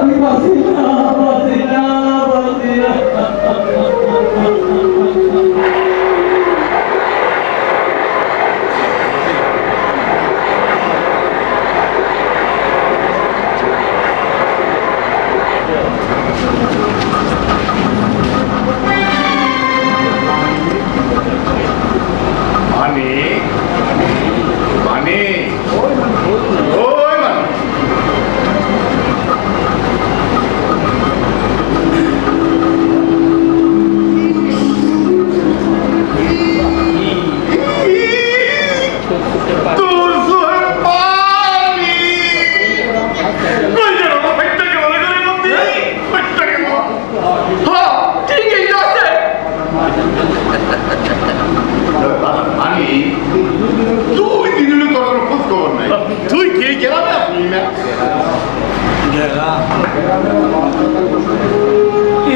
আমি বাঁচি না, বাঁচি না, বাঁচি না।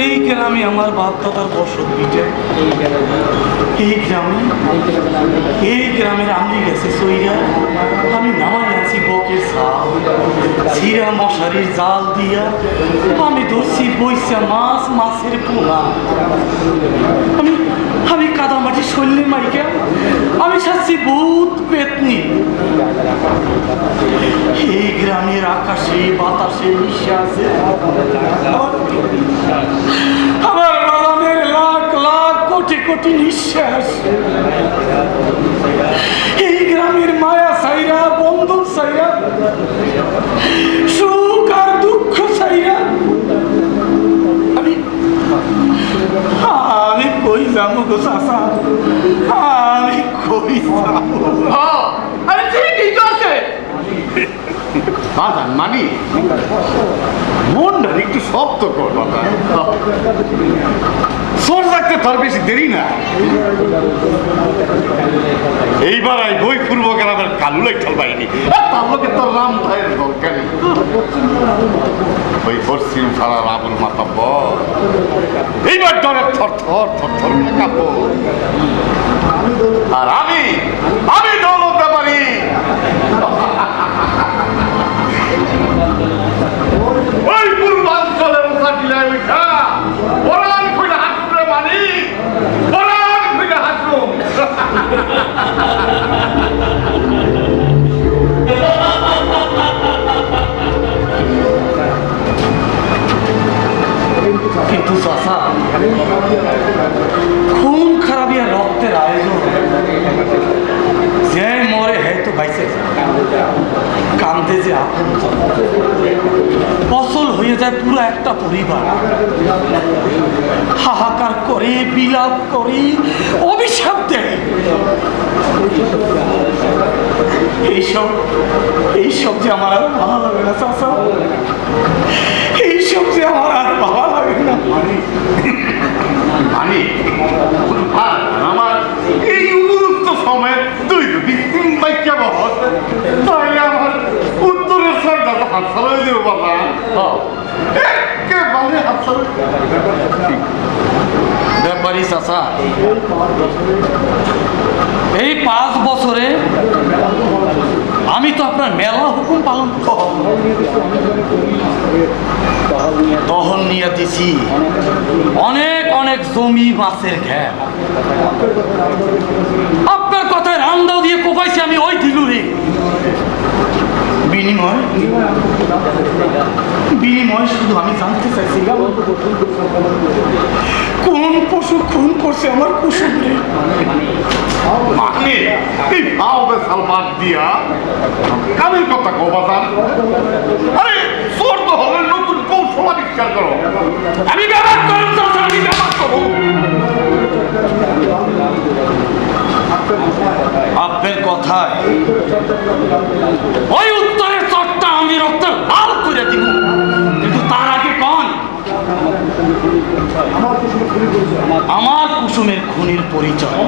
এই গ্রামে আমার বাপ দাদার বসত ভিটে, এই গ্রামের আমি গেছে সইরা, আমি নামাই আছি বকের ছাল, ছিঁড়া মশারির জাল দিয়া আমি ধরছি বইসা মাছ, মাছের পোনা। আমি কাদামাটি শৈলে মাইকা আমি ছাড়ছি ভূত পেতনি। এই গ্রামের আকাশে বাতাসে মিশে আছে আমার বাগানের লাখ লাখ কোটি কোটি নিঃশ্বাস। এই গ্রামের মায়া সাইরা, বন্ধন সাইরা, সুখ আর দুঃখ সাইরা আমি কই যাবো গো চাচা, আমি কই যাবো? আরে ঠিকই তো আছে বাজান, মানি মনটা একটু শক্ত কর বাবা। সোর থাকতে তোর বেশি দেরি না। এইবার আই বই ফুলবো গ্রামের কালু লেখাল বাইনি, তার লোকে তোর রাম ভাইয়ের দরকার। ওই পশ্চিম সারা রাবণ মাথা বল, এইবার ডরে থর থর থর থর কাঁপো। আর আমি দৌলতে পারি। ওই পূর্বাঞ্চলের উঠা টিলায় উঠা ওরান খুলে হাসুম রে মানি, ওরান খুলে হাসুম। কিন্তু চাচা, খুন খারাপি আর রক্তের আয়োজন, যে মরে হে তো বাইসে কান্দে যে আপন ফসল হয়ে যায় পুরো একটা পরিবার। হাহাকার করে, বিলাপ করে, অভিশাপ দেয়। এইসব যে আমার আর ভালো লাগে না চাচা, এইসব যে আমার আর ভালো লাগে না। আমার এই উপযুক্ত সময়ে দুই দুটি তিন বাইকা বহস, তাহলে আমার উত্তরের সরকার হাত ছাড়াই দেবো বাবা। একেবারে হাত ছাড়াই ব্যাপারী চাচা। এই 5 বছরে আমি তো আপনার মেলা হুকুম পালন দহল নিয়ে দিছি, অনেক অনেক জমি মাছের ঘ্যাঁ। আপনার কথায় রান্দাও দিয়ে কোপাইছি আমি ওই দিলুরে। বিনিময় শুধু আমি জানতে চাইছিলাম কোন পশু খুন করছে আমার কুসুমরে। এই ভাবে সালমান দিয়া কামের কথা কবাতাম। আরে চোর তো হলে নতুন কৌশল আবিষ্কার করো। আমি ব্যবহার করব, আমি ব্যবহার করব। আপনার কথায় ওই উত্তরের চটটা আমি রক্ত লাল করে দিব, কিন্তু তার আগে কন আমার কুসুমের খুনির পরিচয়।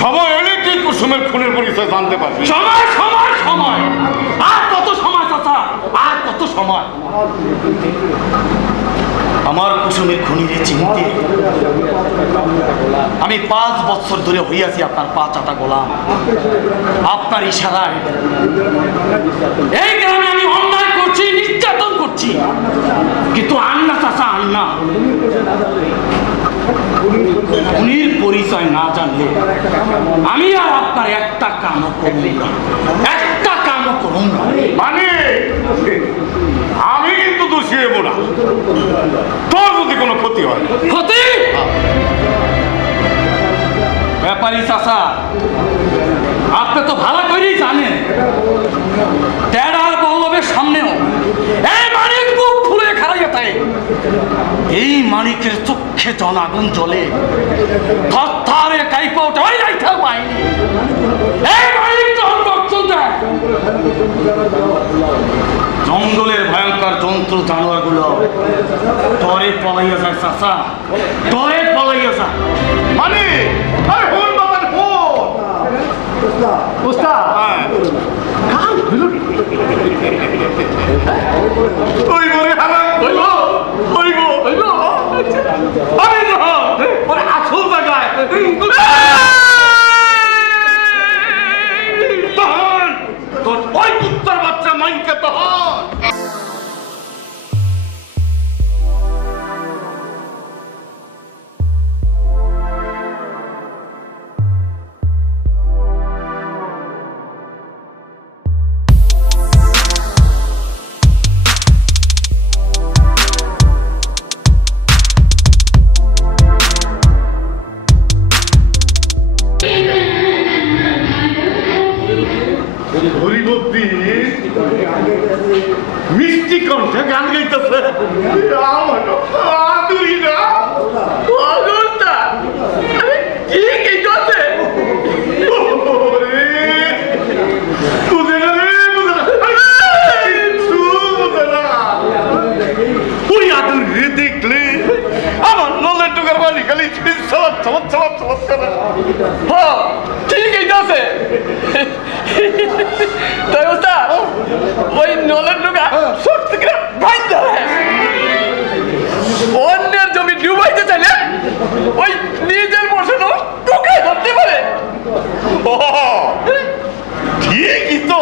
সময় এলে তুই কুসুমের খুনের পরিচয় জানতে পারবি। সময় সময় সময়, আর কত সময় চাচা, আর কত সময়? আমার কুসুমের খুনিরে চিনতে আমি 5 বছর ধরে হইয়াছি আপনার 5 আটা গোলাম। আপনার ইশারায় এই গ্রামে আমি অন্যায় করছি, কামও করুন না, একটা কামও করুন না। মানে আমি কিন্তু দোষী হবো না, তোর যদি কোনো ক্ষতি হয়। ক্ষতি? ব্যাপারী চাচা, আপনি তো ভালো করেই জানেন টেরার বল্লভের সামনেও এই মানিক বুক ফুলে খাড়াইয়া থাকে। এই মানিকের চোখে জন আগুন জ্বলে থরথরে কাইপা ওঠে ওই রাইফেল বাহিনী। এই মানিক যখন বক্তব্য দেয়, জঙ্গলের ভয়ঙ্কর জন্তু জানোয়ারগুলো তরে পলাইয়া যায় চাচা, তরে পলাইয়া যায়। মানে আরে ফোন বাবার ফোন উস্তাদ ওই মরে হারাম হইব হইব হইব আরে না ওরে আসল জায়গায় তখন তোর ওই কুত্তার বাচ্চা মাইনকে তখন মিষ্টি কণ্ঠে গান গাইতেছে দেখলে আমার নলের টুকার বাড়ি খালি চলাপ চলাপ চলাপ চলাপ করে ঠিক আছে তাই ওস্তাদ ওই নলের ঢোকা সত্যি করে ভাইতে অন্যের জমি ডুবাইতে চাইলে ওই নিজের বসানো টোকায় ধরতে পারে। ঠিকই তো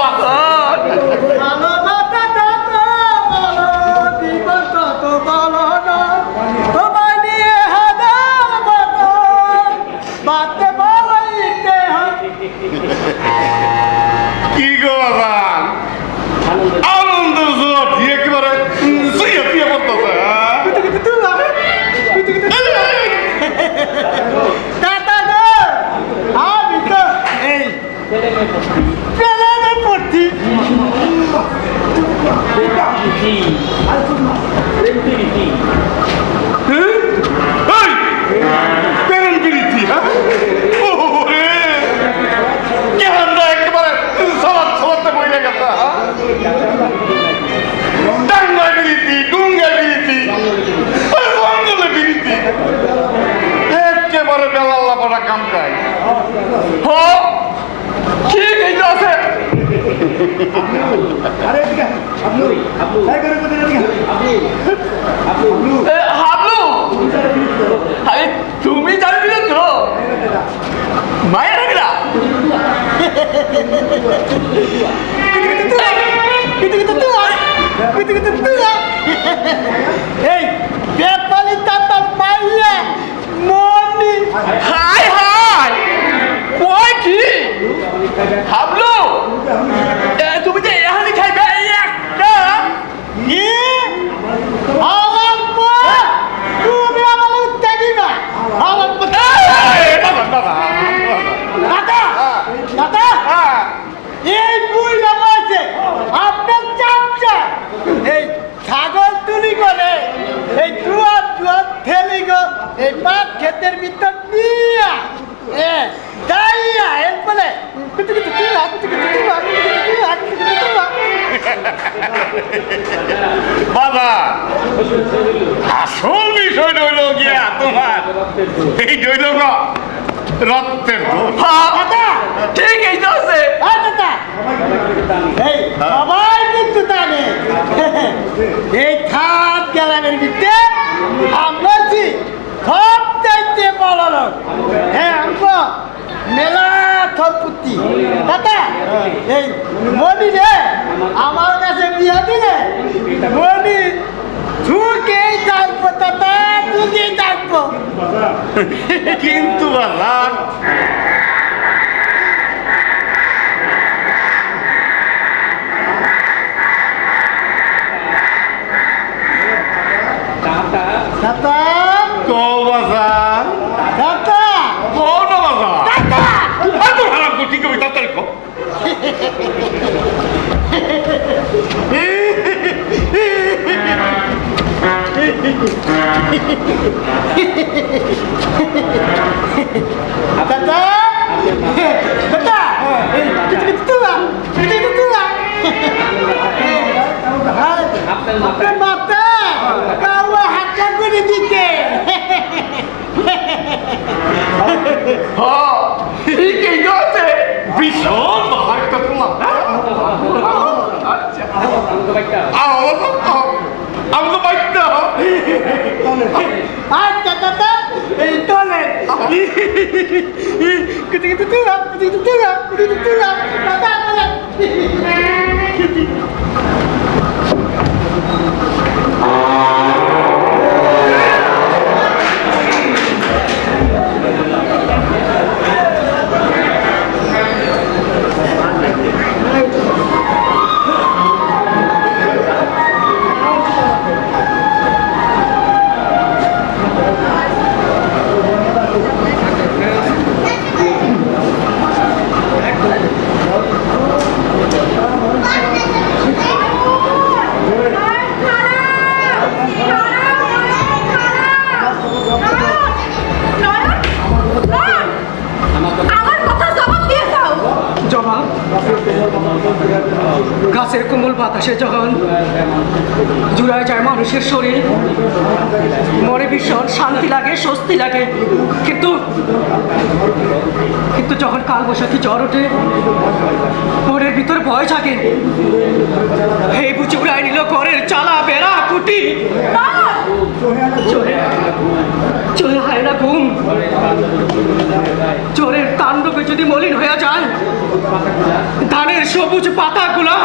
কি গো বাবা আনন্দ জোর দিয়ে একেবারে শুয়ে শুয়ে পড়তেছে একেবারে বেলাল্লা পড়া কাম খাই ঠিক আছে হাবলু তুমি জানবি না তো মায়ের হাবিরা এই বেপালি তাতা পাইয়া মনি হাই হাই কই কি হাবলু তুমি যে এখানে খাইবে একটা কি আমার পা তুমি আমার উত্তর দিবা আমার পা দাদা দাদা এই বুই নামাছে আপনার চাচা এই ছাগল তুলি করে এই দুয়ার দুয়ার ঠেলি গো এই পাট ক্ষেতের ভিতর দিয়া দাইয়া এর বলে বাবা আসল বিষয় রইল গিয়া তোমার এই রইল রক্তের দাদা ঠিক আছে দাদা এই সবাই কিন্তু জানে এই খাপ গ্রামের ভিতরে আমরা সব চাইতে বড় লোক হ্যাঁ আমরা মেলা সম্পত্তি দাদা এই মনি রে আমার কাছে বিয়া দিলে মনি ঝুঁকেই থাকবো দাদা ঝুঁকেই থাকবো কিন্তু বাবা ভীষণ ভালো একটা পোলা। আমাকে বাইকটা আচ্ছা দাদা এই তোলে কিন্তু তুলা দাদা তোলে গাছের কোমল বাতাসে যখন জুড়ায় যায় মানুষের শরীর, মনে ভীষণ শান্তি লাগে, স্বস্তি লাগে। কিন্তু যখন কালবৈশাখী জ্বর ওঠে, মনের ভিতরে ভয় থাকে। এই বুঝে উড়াই নিল ঘরের চালা বেড়া কুটি, চলে হয় না ঘুম। জ্বরের তাণ্ডবে যদি মলিন হয়ে যায় ধানের সবুজ পাতাগুলা।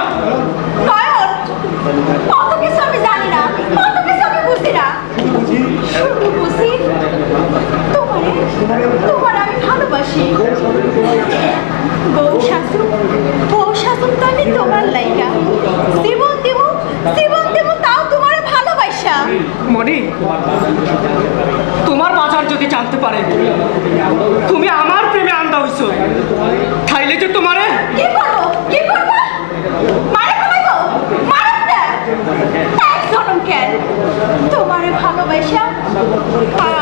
কত কিছু আমি জানি না, কত কিছু আমি বুঝি না, শুধু বুঝি তোমার আমি ভালোবাসি। বউ শাশুড় তো আমি তোমার লাইগা জীবন দেব তাও তোমার ভালোবাসা। মনি, তোমার বাজার যদি জানতে পারে তুমি আমার প্রেমে আন্দা হইছ, খাইলে যে তোমারে কি করবো মারে ফেলাইবো, মারব না এক জনম কেন তোমারে ভালোবাসা।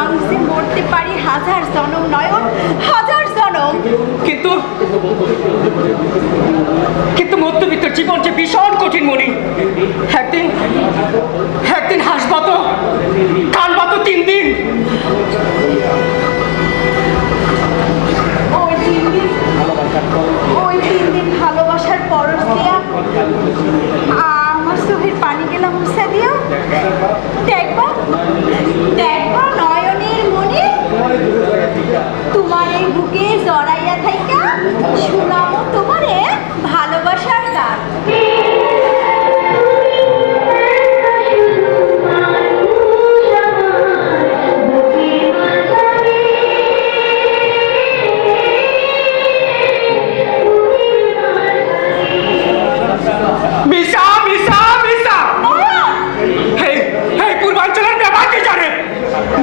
আমি যে মরতে পারি হাজার জনম নয়ন, হাজার জনম। কিন্তু মধ্যবিত্তের জীবন যে ভীষণ কঠিন মনি। একদিন হাসবা তো কানবা তো 3 দিন। ওই 3 দিন ভালোবাসার পরশ দিয়া আমার চোখের পানি গেলা মুছা দিয়া দেখবা নয়নের মনে তোমার এই বুকে জড়াইয়া থাইকা শোনাবো তোমারে ভালোবাসার গান।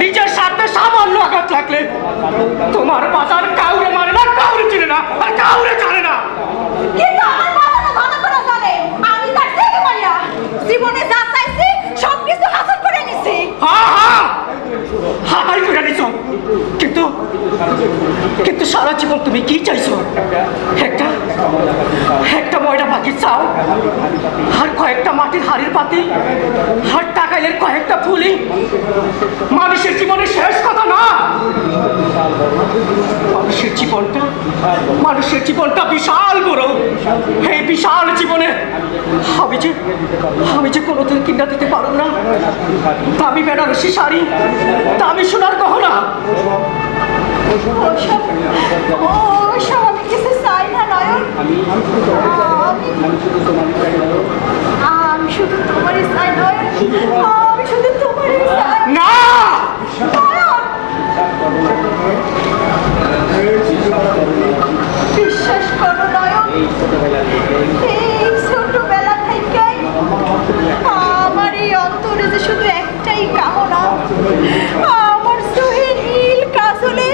নিজের সাথে সামান্য আঘাত লাগলে তোমার বাজার কাউরে মারে না, কাউরে চিনে না, আর কাউরে জানে না। কিন্তু আমার বাবা তো ভালো করে জানে আমি তার থেকে মাইয়া জীবনে যা চাইছি সব কিছু হাসিল করে নিছি। হাই করে নিছো। কিন্তু সারা জীবন তুমি কি চাইছো? একটা ময়না পাখি চাও, আর কয়েকটা মাটির হাড়ির পাতি, আর টাকাইলের কয়েকটা ফুলি। মানুষের জীবনের শেষ কথা না। মানুষের জীবনটা বিশাল বড়। এই বিশাল জীবনে আমি যে কোনোদিন কিনা দিতে পারব না দামি বেনারসি শাড়ি, দামি সোনার গহনা। ওসব আমি কিছু চাই না নয়ন। আমি শুধু তোমারই চাই নয়ন, আমি শুধু তোমারই চাই। না বিশ্বাস করো নয়ন, এই ছোটবেলা থেকেই আমার এই অন্তরে যে শুধু একটাই কামনা, আমার চোখের নীল কাজলে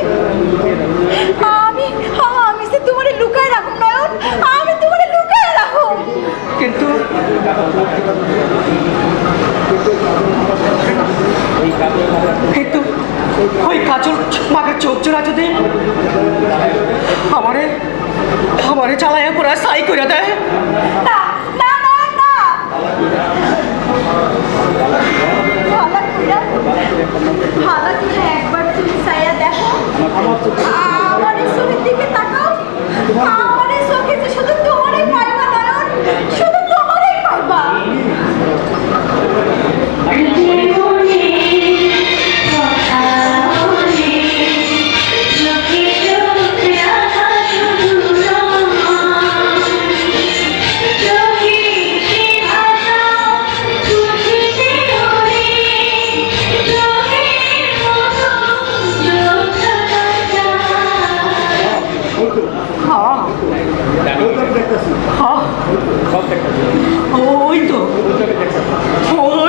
আমি যে তোমারে লুকায় রাখুন নয়ন, আমি তোমারে লুকায় মাকে চোখ জোড়া যদি আমারে আমারে চালাইয়া পুরা সাই করে দেয়। না না না না ভালো করে একবার তুমি চাইয়া দেখো, আমার এই চোখের দিকে তাকাও, আমার এই চোখে যে শুধু তোমারই পাইবা নয়ন, শুধু তোমারই পাইবা।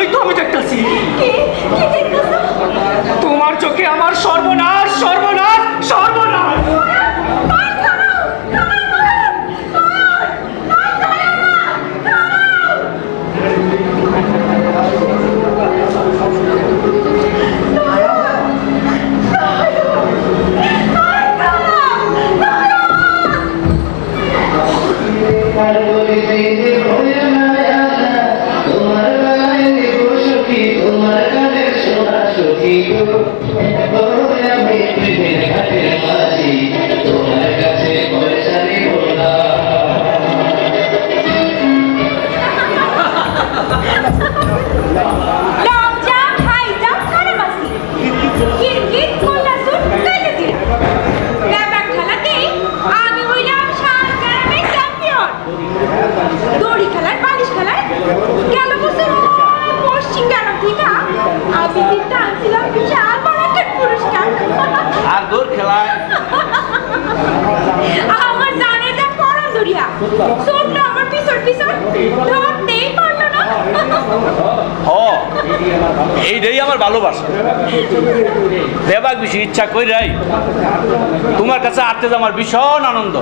ওই তো আমি দেখতেছি। কি কি দেখতেছো? তোমার চোখে আমার সর্বনাশ সর্বনাশ সর্বনাশ। এইটাই আমার ভালোবাসা। বেবাক বেশি ইচ্ছা কইরাই তোমার কাছে আসতে আমার ভীষণ আনন্দ।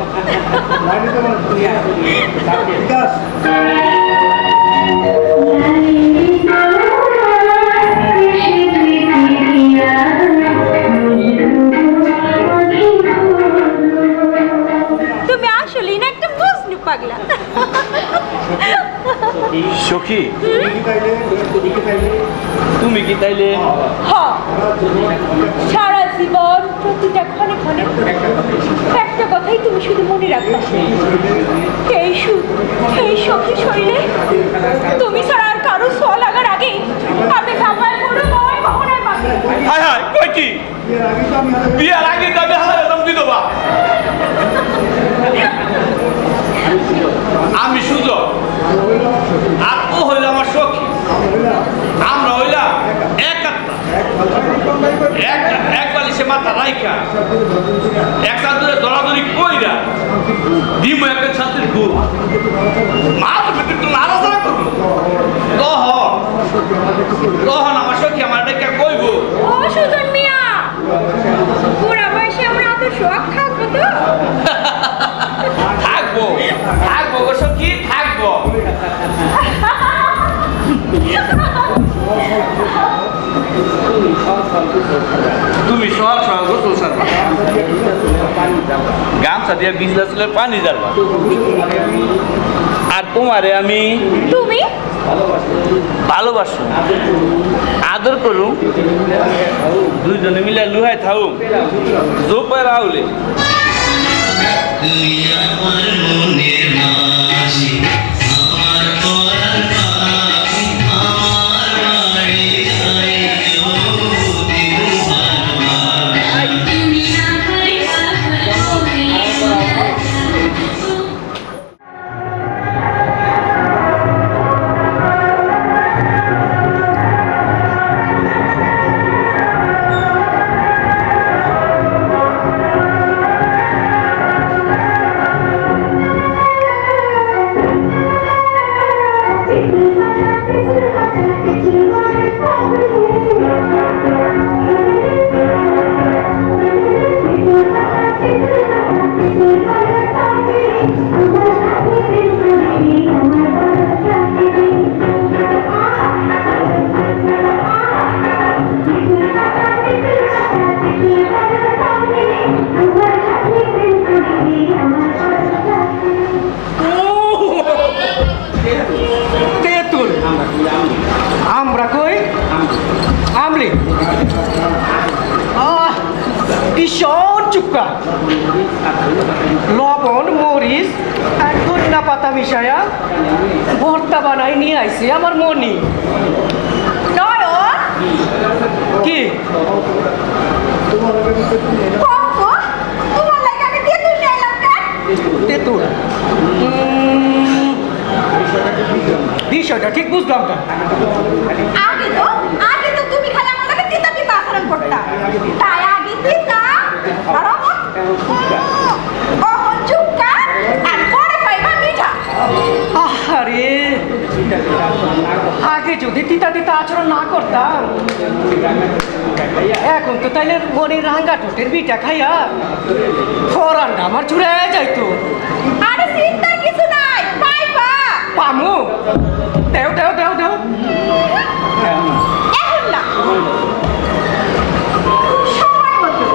তুমি আসলে না একটা মজনু পাগলা। সখী তুমি কি তাইলে সারা জীবন প্রতিটা ক্ষণে ক্ষণে একটা কথাই তুমি শুধু মনে রাখবা, এই সুখ এই সখী শরীরে তুমি ছাড়া আর কারো ছোঁয়া লাগার আগে আমি ভাবায় মনে হয় কখনোই পাবি। হায় হায় কই কি বিয়ার আগে তবে হারালাম বিধবা। আমি সুযোগ আর ও হইল আমার সখী, আমরা হইলাম এক আত্মা, এক বালিশে মাথা রাইখা একটা দূরে দৌড়াদৌড়ি কইরা ডিম একটা ছাত্রের ঘুম মার ভিতরে একটু নাড়াচাড়া করবো তখন আমার সখী আমার ডেকে কইব, ও সুজন মিয়া, পুরা বয়সে আমরা এত শখ থাকবো তো? থাকবো থাকবো গো সখী থাকবো। তুমি সব সব গোসল সারবা, গামছা দিয়ে বিজলা চুলের পানি জ্বালবা, আর তোমারে আমি তুমি ভালোবাসো আদর করুম, দুইজনে মিলে লুহাই থাকুম জোপায় রাহুলে। করে ভীষণ চুক্কা লবণ মরিচ আর ধনিয়া পাতা মিশায়া ভর্তা বানাই নিয়ে আইছে আমার মনি। নয়ন কি কঙ্কো, তোমার লাগে আমি তেঁতুল নিয়ে এলাম কেন? তেঁতুল বিষয়টা ঠিক বুঝলাম না। আগে তো তুমি খালি আমার লাগে তিতা তিতা আচরণ করতা, তাই আগে তিতা আর অহন চুক্কা আর পরে পাইবা মিঠা। আরে আগে যদি তিতা তিতা আচরণ না করতাম এখন তো তাইলে মনির রাঙ্গা টোটের বিটা খাইয়া ফরানটা আমার চুড়ে যাইতো। আরে চিন্তার কিছু নাই, পাইবা। পামু দেও দেও দেও দেও এখন না, সময় মতো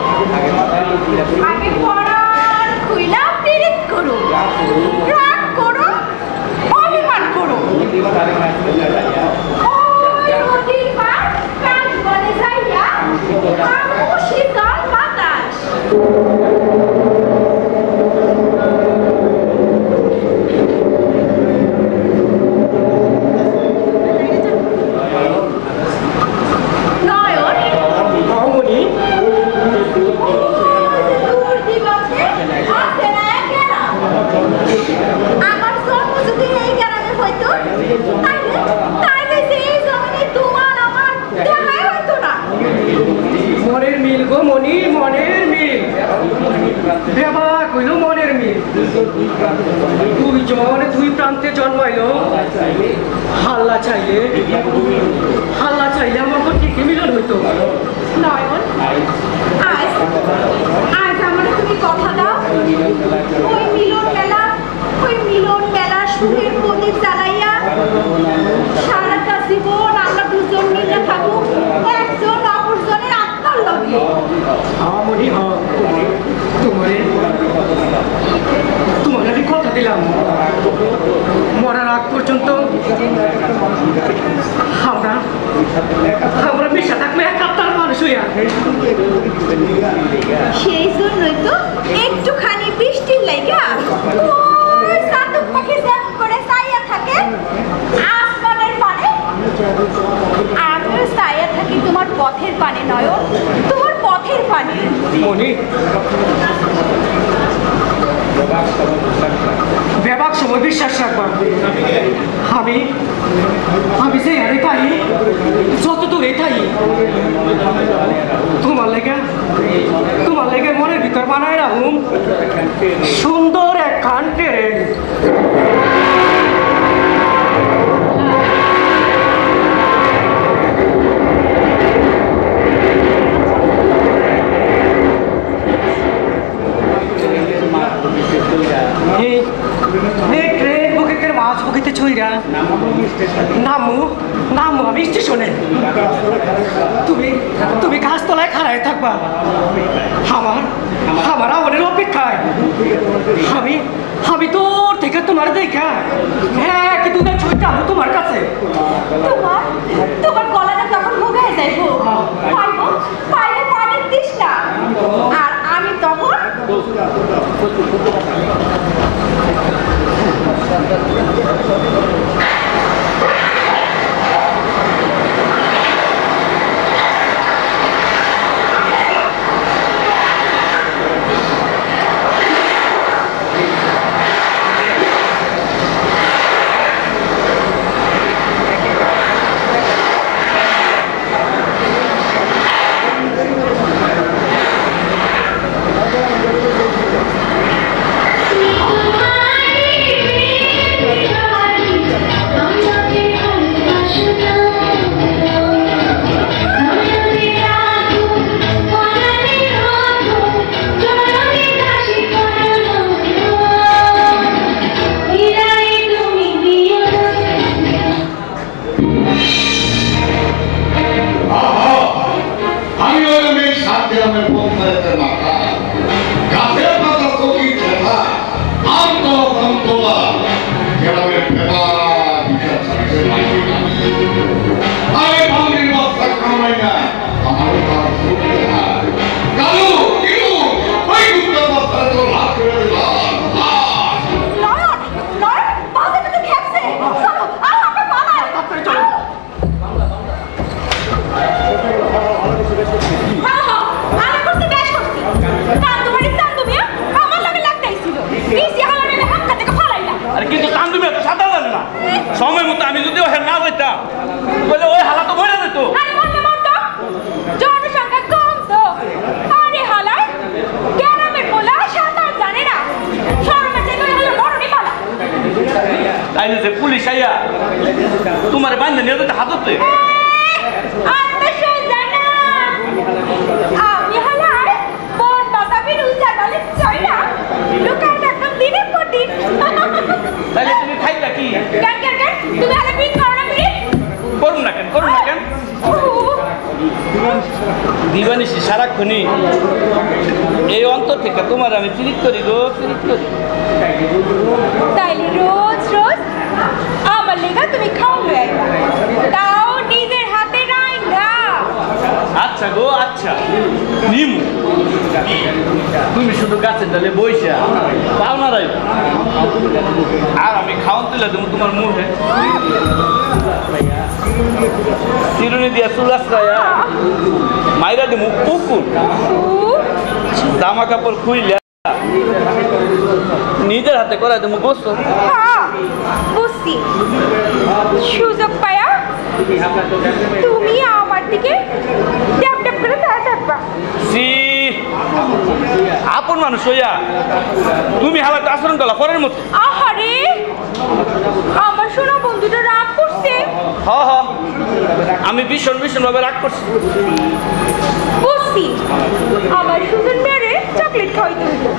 আগে পড়ান খুইলা পিরিত করো, রাগ করো, অভিমান করো। ওই নদীর পার কান বলে যাইয়া আমু শীতল বাতাস। দুই প্রান্তে জন্মাইল হাল্লা চাইলে আমার তো ঠিকই মিলন হইতো। নয়ন, আজ আমার তুমি কথা দাও, ওই মিলন মেলা সুখের প্রদীপ জ্বালাইয়া সারাটা জীবন আমরা দুজন মিলে থাকবো একজন অপরজনের আত্মার লগে। মনি তোমার আমি কথা দিলাম মরার আগ পর্যন্ত আমরা মিশা থাকলে এক আত্মার মানুষ হইয়া। সেই জন্যই তো একটুখানি বৃষ্টির লাইগা ওই চাতক পাখি যেমন করে চাইয়া থাকে আসমানের পানে, আমিও চাইয়া থাকি তোমার পথের পানে। নয়ন, তোমার পথের পানে। মনি বেবাক সময় বিশ্বাস রাখবা, আমি যে আরে তাই যত দূরে তাই তোমার লেগে মনের ভিতর বানায় রাখুম সুন্দর এক খান ট্রেন। ট্রেন বগিতের মাছ বগিতে ছইরা নামু আমি স্টেশনে, তুমি গাছতলায় খাড়ায় থাকবা আমার আওয়ারের অপেক্ষায়। আমি তোর থেকে তোমার দেখা হ্যাঁ কিন্তু ছইটা আমি তোমার কাছে। তোমার গলাটা তখন ভোগায় যাইবো, পাইলে পানির তৃষ্ণা, আর আমি তখন হাততে আমি হলার বোন বাতাবির উজা বলে চাই না লুকায় একদম দিনে পটি তাহলে তুমি খাইবা কি কেন তুমি আরে পিন করো না পিন করুন না কেন দিবানিসি সারাক্ষণই এই অন্তর থেকে তোমার আমি ফিরিট করি তাইলে রোজ আমার লেগা তুমি খাওয়াবে তাও নিজের হাতে রাইন্দা আচ্ছা গো আচ্ছা নিমু তুমি শুধু গাছের ডালে বইসা পাও না রাই আর আমি খাওয়ান তুলে দেবো তোমার মুখে চিরুনি দিয়া চুলাসরায়া মাইরা দেবো পুকুর জামা কাপড় খুইলা নিজের হাতে করা দেবো গোসল হ্যাঁ বুঝছি সুযোগ পায়া তুমি আমার দিকে ট্যাপ ট্যাপ করে তাড়া থাকবা সি আপন মানুষ হইয়া তুমি হালাতে আচরণ করলা পরের মতো আহারে আমার সোনা বন্ধুটা রাগ করছে হ আমি ভীষণ ভাবে রাগ করছি বুঝছি আমার সুন্দর মেরে চকলেট খাওয়াইতে হইতো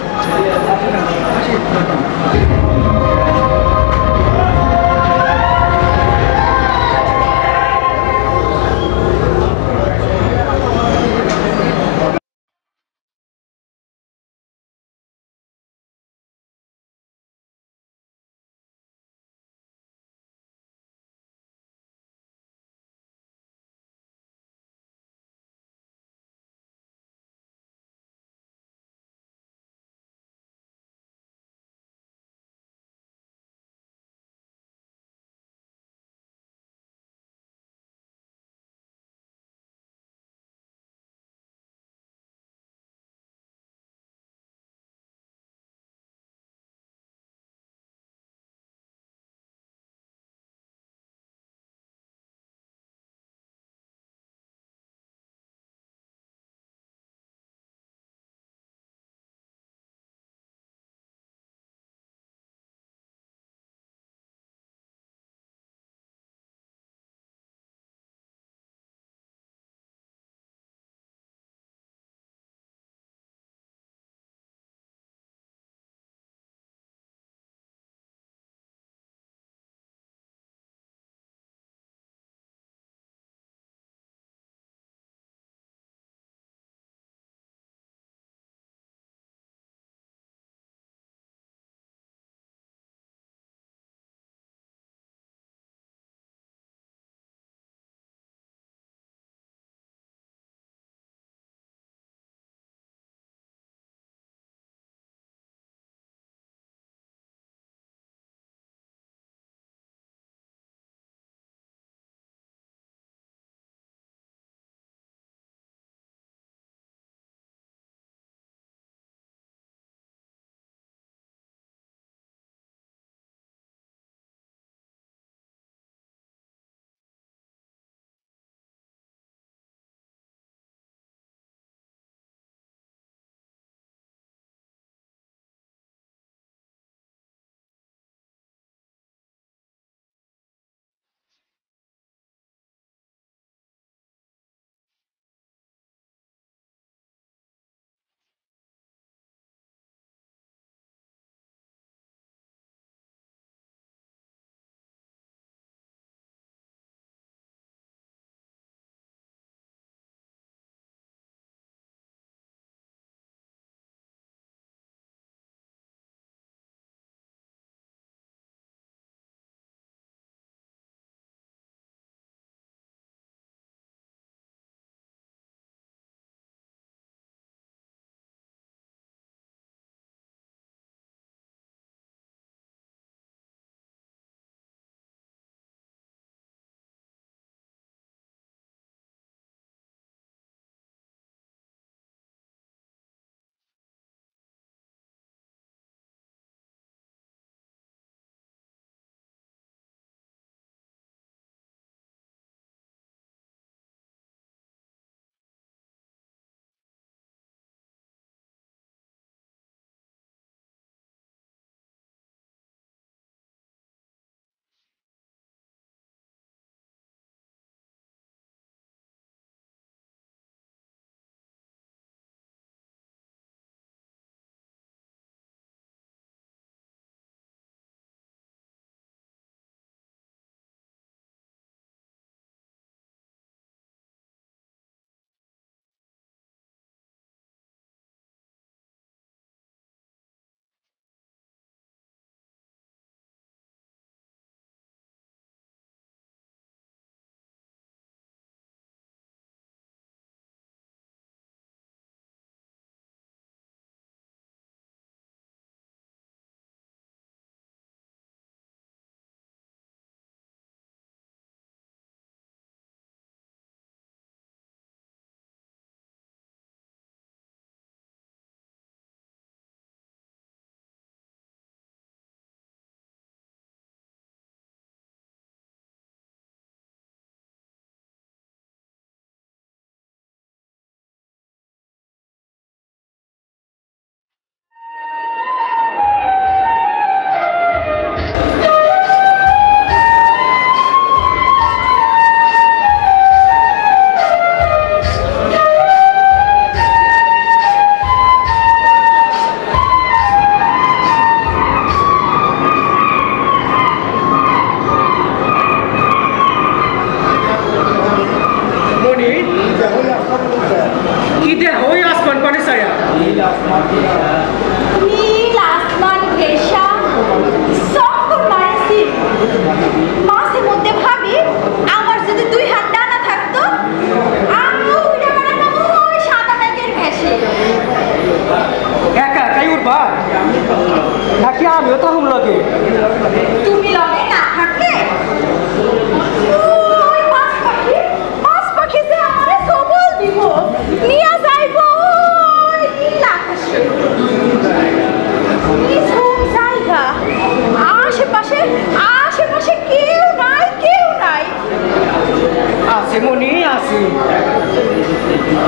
আছে মনে আছে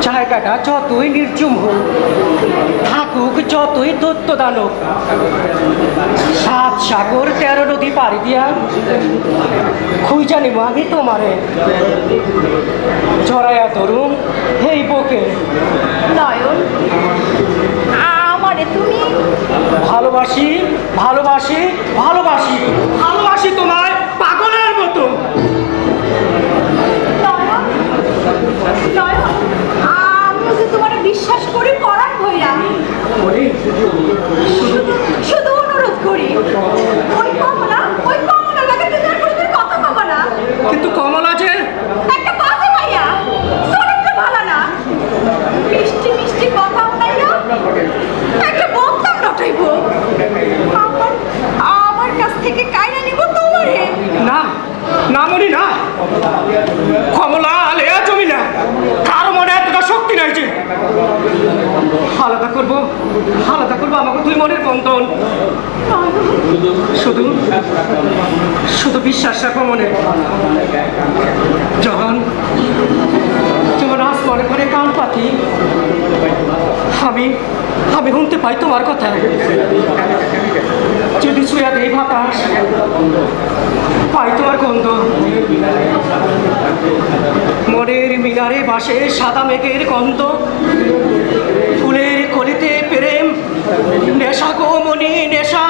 জায়গাটা যতই নির্জুম হোক থাকুক যতই দত্ত দানব 7 সাগর 13 নদী পাড়ি দিয়া খুঁজা নিব আমি তোমারে জড়াইয়া ধরুম এই বুকে নয়ন আমারে তুমি ভালোবাসি ভালোবাসি ভালোবাসি ভালোবাসি তোমায় পাগলের মতো নয়ন নয়ন আমি যে তোমারে বিশ্বাস করি পরাণ ভইরা শুধু অনুরোধ করি ওই কমলা লাগে তোমার কোনোদিন কথা কব না কিন্তু কমলা যে একটা বাজে ভাইয়া চরিত্র ভালো না মিষ্টি মিষ্টি কথা উনাইয়া একটা বক্তাম রটাইব আমার কাছ থেকে কাইরা নিব তোমারে না না মনি না কমলা আলেয়া জমি না কারো মনে এতটা শক্তি নাই যে আলাদা করবো আমাকে দুই মনের বন্ধন শুধু শুধু বিশ্বাস রাখো মনে যখন আসমানে করে কান পাখি আমি শুনতে পাই তোমার কথা যদি ছুঁয়া দেই বাতাস পাই তোমার গন্ধ মনের মিনারে বাসে সাদা মেঘের গন্ধ ফুলের কলিতে প্রেম নেশা গো মনি নেশা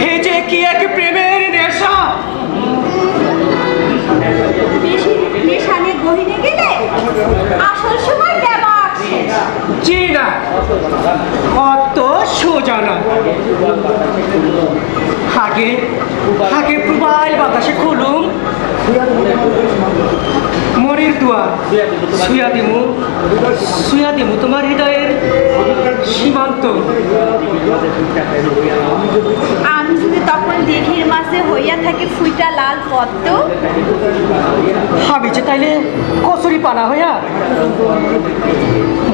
হে যে কি এক প্রেমের নেশা বেশি নেশানে গহিনে গেলে আসল সময় দেবার শেষ জি না অত সোজা না আগে প্রবাল বাতাসে খুলুম মরির দুয়ার সুয়া দিমু তোমার হৃদয়ের সীমান্ত আমি যদি তখন দিঘির মাঝে হইয়া থাকি ফুইটা লাল পদ্ম আমি যে তাইলে কচুরি পানা হইয়া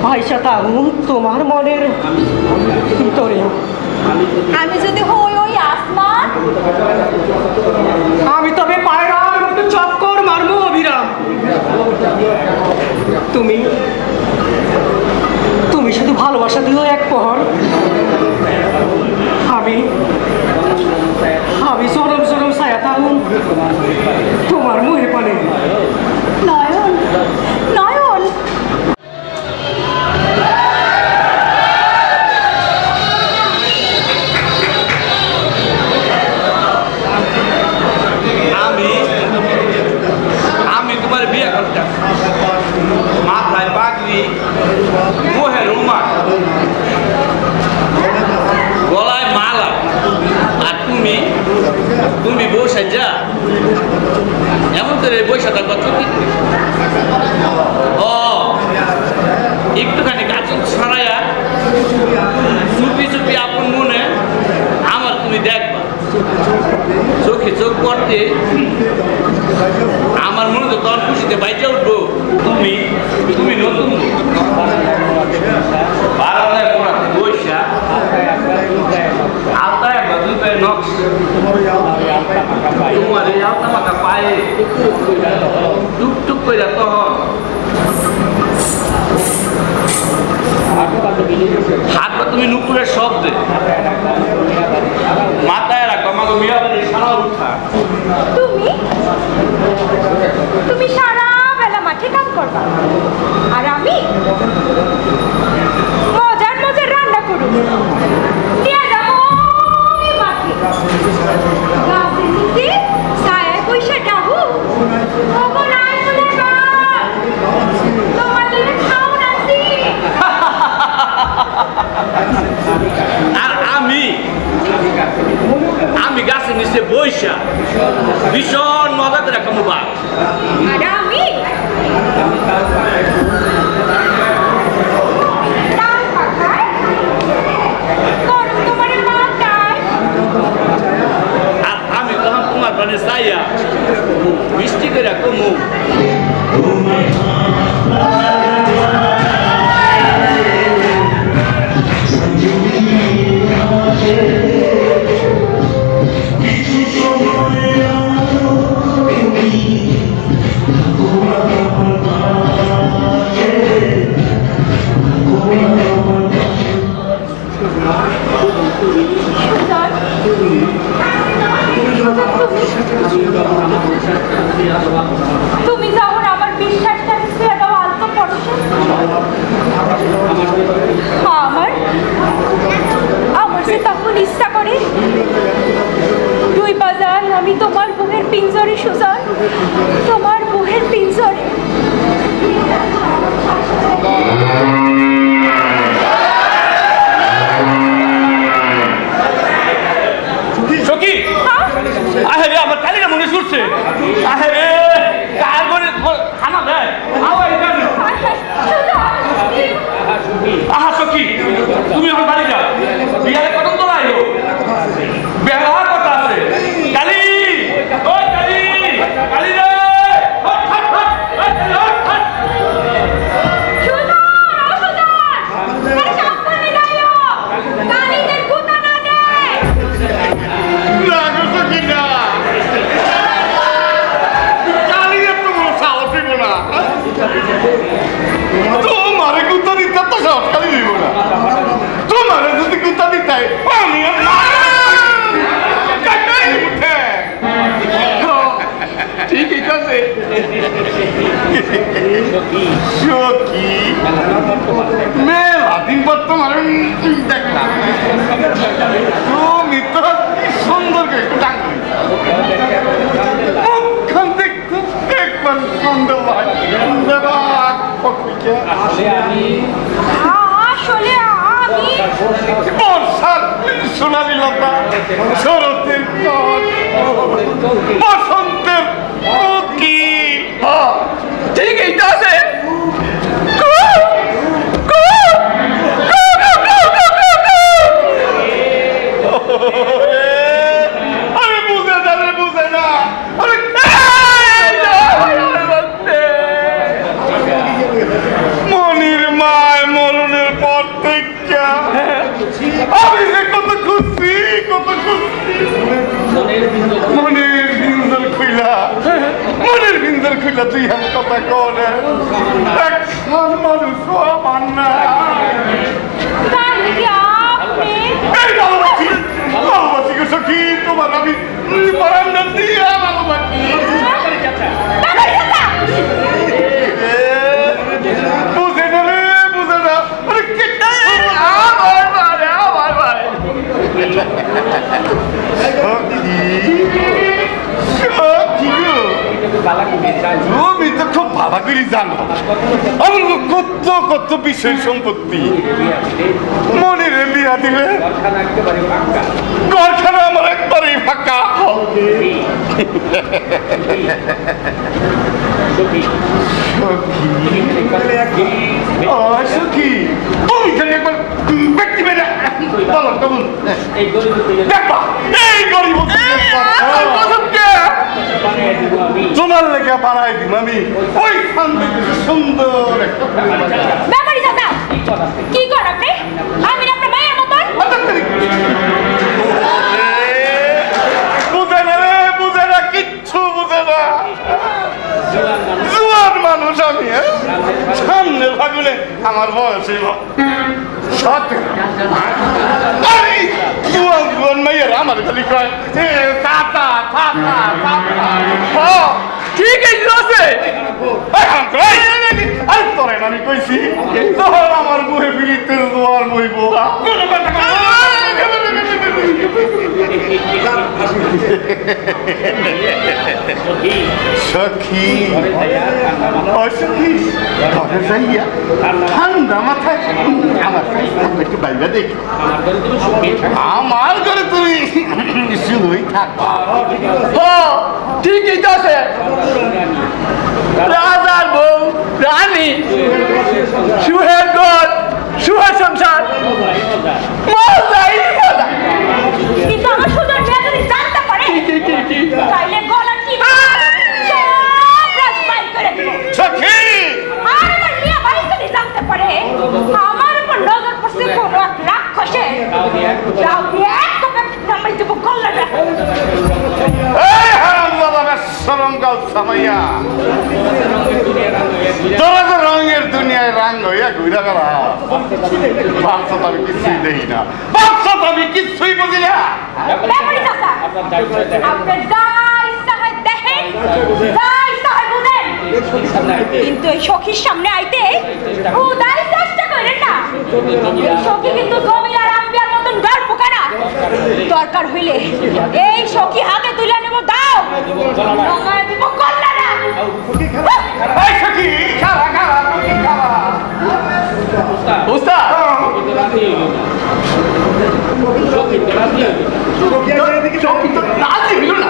ভাইসা তাহু তোমার মনের ভিতরে আমি যদি হই ওই আসমান আমি তবে পায়রার মতো চক্কর মারবো অবিরাম তুমি শুধু ভালোবাসা দিও এক পহর আমি সরম সরম ছায়া থাকুন তোমার মুহে পানে নয়ন নয়ন আমি তোমার বিয়ে করতাম মাথায় পাগড়ি মোহের রুমাল গলায় মালা আর তুমি বসে যা এমন করে বসে থাকবা চুকি ও একটুখানি কাচন ছড়াইয়া চুপি চুপি আপন মনে আমার তুমি দেখবা চোখে চোখ পড়তে আমার মনে তো তখন খুশিতে বাইতে উঠবো তুমি নতুন বারান্দায় কোনাতে বইসা আলতায় একবার দুই পায়ে নকশ তোমার এই আলতা মাথা পায়ে টুকটুক করে তখন হাতটা তুমি নুপুরের শব্দে মাথায় রাখো আমাকে মিয়াবাড়ির সারা উঠা তুমি সারা বেলা মাঠে কাজ করবা আর আমি মজার রান্না করব দিয়া যাবো ওই মাঠে গাছের নিচে ছায়ায় বইসা ডাহু খবর আয় বলে তোমার জন্য খাও নাছি আর আমি গাছের নিচে বইসা ভীষণ মজা করে খাবো বা আর আমি ডাল পাখায় গরম তোমার মাথায় আর আমি তখন তোমার মানে চাইয়া মিষ্টি করে কমু কিছু সময় সুজন তোমার বুহের পিঞ্জরে। সখী আহে রে আমার কালিটা মনে শুনছে আহে রে কার করে খানা দেয় আহা সখী তুমি আমার বাড়ি যাও বিয়ারে কত তোলা আইলো বেলা কথা আছে কালি ও কালি কালি রে তোমারে কুত্তা দিতে তো সরকারি দিব না তোমারে যদি কুত্তা দিতে আমি ঠিকই আছে মেলা দিন পর তোমার দেখলাম তুমি তো সুন্দর করে একটু ডাঙ্গি মুখখান দেখতে একবার সুন্দর বর্ষার সোনালি লতা শরতের বসন্তের ঠিকই তো আছে আরে বুঝে না রে বুঝে না মনির মায় মরণের পর থেকে আমি যে কত খুশি মনের ভিন্দর খুইলা তুই আমি কথা করে একখান মানুষ আমার না এই ভালোবাসি গো সখী তোমার আমি বারান্দা দিয়া ভালোবাসি বুঝে না রে বুঝে না আরে কেটে আমার তুমি তো খুব ভালো করে জানো আমার কত বিষয় সম্পত্তি মনের বিয়া দিলে ঘরখানা আমার একবারেই ফাঁকা সখী তুমি খালি একবার ব্যক্তি বেড়ে বলো কেমন দেখবা এই গরিব তোমার লেখা বানাই দিম আমি ওই সুন্দর কি কর আপনি আমি আপনার মায়ের মতন বুঝে না রে বুঝে না কিচ্ছু বুঝে না জোয়ান মানুষ আমি সামনে ফাগুনে আমার বয়স জোয়ান মাইয়ের আমার খালি কয় ঠিক আছে তোরে আমি কইছি তোর আমার বহে ফিরিতে জোয়ার বইব সখী অসখী ঘরে যাইয়া ঠান্ডা মাথায় আমার একটু বাইরে দেখি আমার ঘরে তুমি শুধুই থাকবা ঠিকই তো আছে রাজার বউ রানী সুহের ঘর সুহের সংসার মজাই মজা কিন্তু আমার সুজন মেয়ে যদি জানতে পারে তাইলে গলা কি সব রাজবাই করে দেব সখী আর আমার মেয়ে বাড়ি যদি জানতে পারে আমার উপর নজর পড়ছে কোনো এক রাক্ষসের যাও দিয়ে এক কোপে নামাই দেবো গলাটা এই হারামজাদা বেশরম গাল সামাইয়া তোরা তো রঙের দুনিয়ায় রাং হইয়া ঘুরা বেড়া ভাবছো তো আমি কিছুই দেখি না ভাবছো তো আমি কিছুই বুঝি না ব্যাপারই চাচা আপনি যা ইচ্ছা হয় দেখেন যা ইচ্ছা হয় বুঝেন কিন্তু এই সখীর সামনে আইতে উদাই চেষ্টা করেন না সখী কিন্তু জমিলার আম্বিয়ার মতন গল্প কানা দরকার হইলে এই সখী হাতে তুলে নেব, দাও নগায় দিব কল্যাণা। এই সখী খারা খারা সখী খারা উস্তাদ সখী তো রাজি হইল না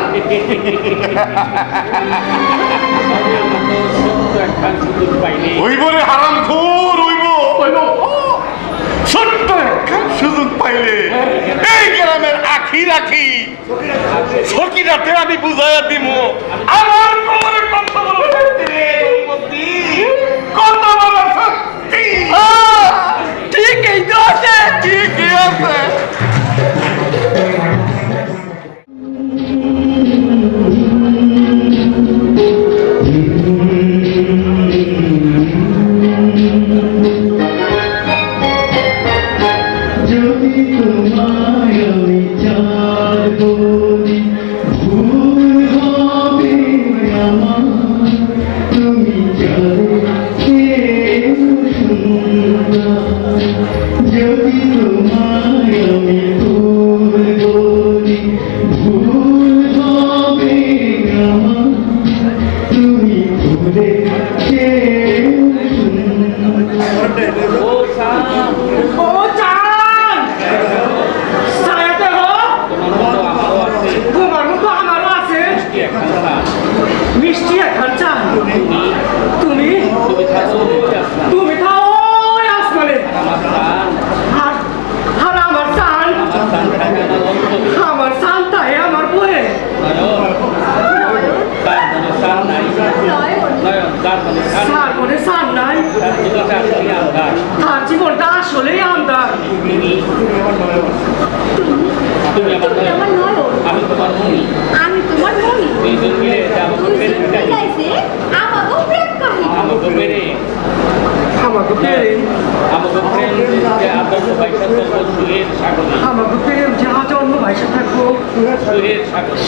হইব রে হারাম খুর হইব ছোট্ট একখান সুযোগ পাইলে এই গ্রামের আখি রাখি সখীরাতে আমি বুঝাইয়া দিব আমার কোমরে কত বড় শক্তি রে গৌমতী, কত বড় শক্তি। ঠিকই তো আছে। ঠিকই আছে।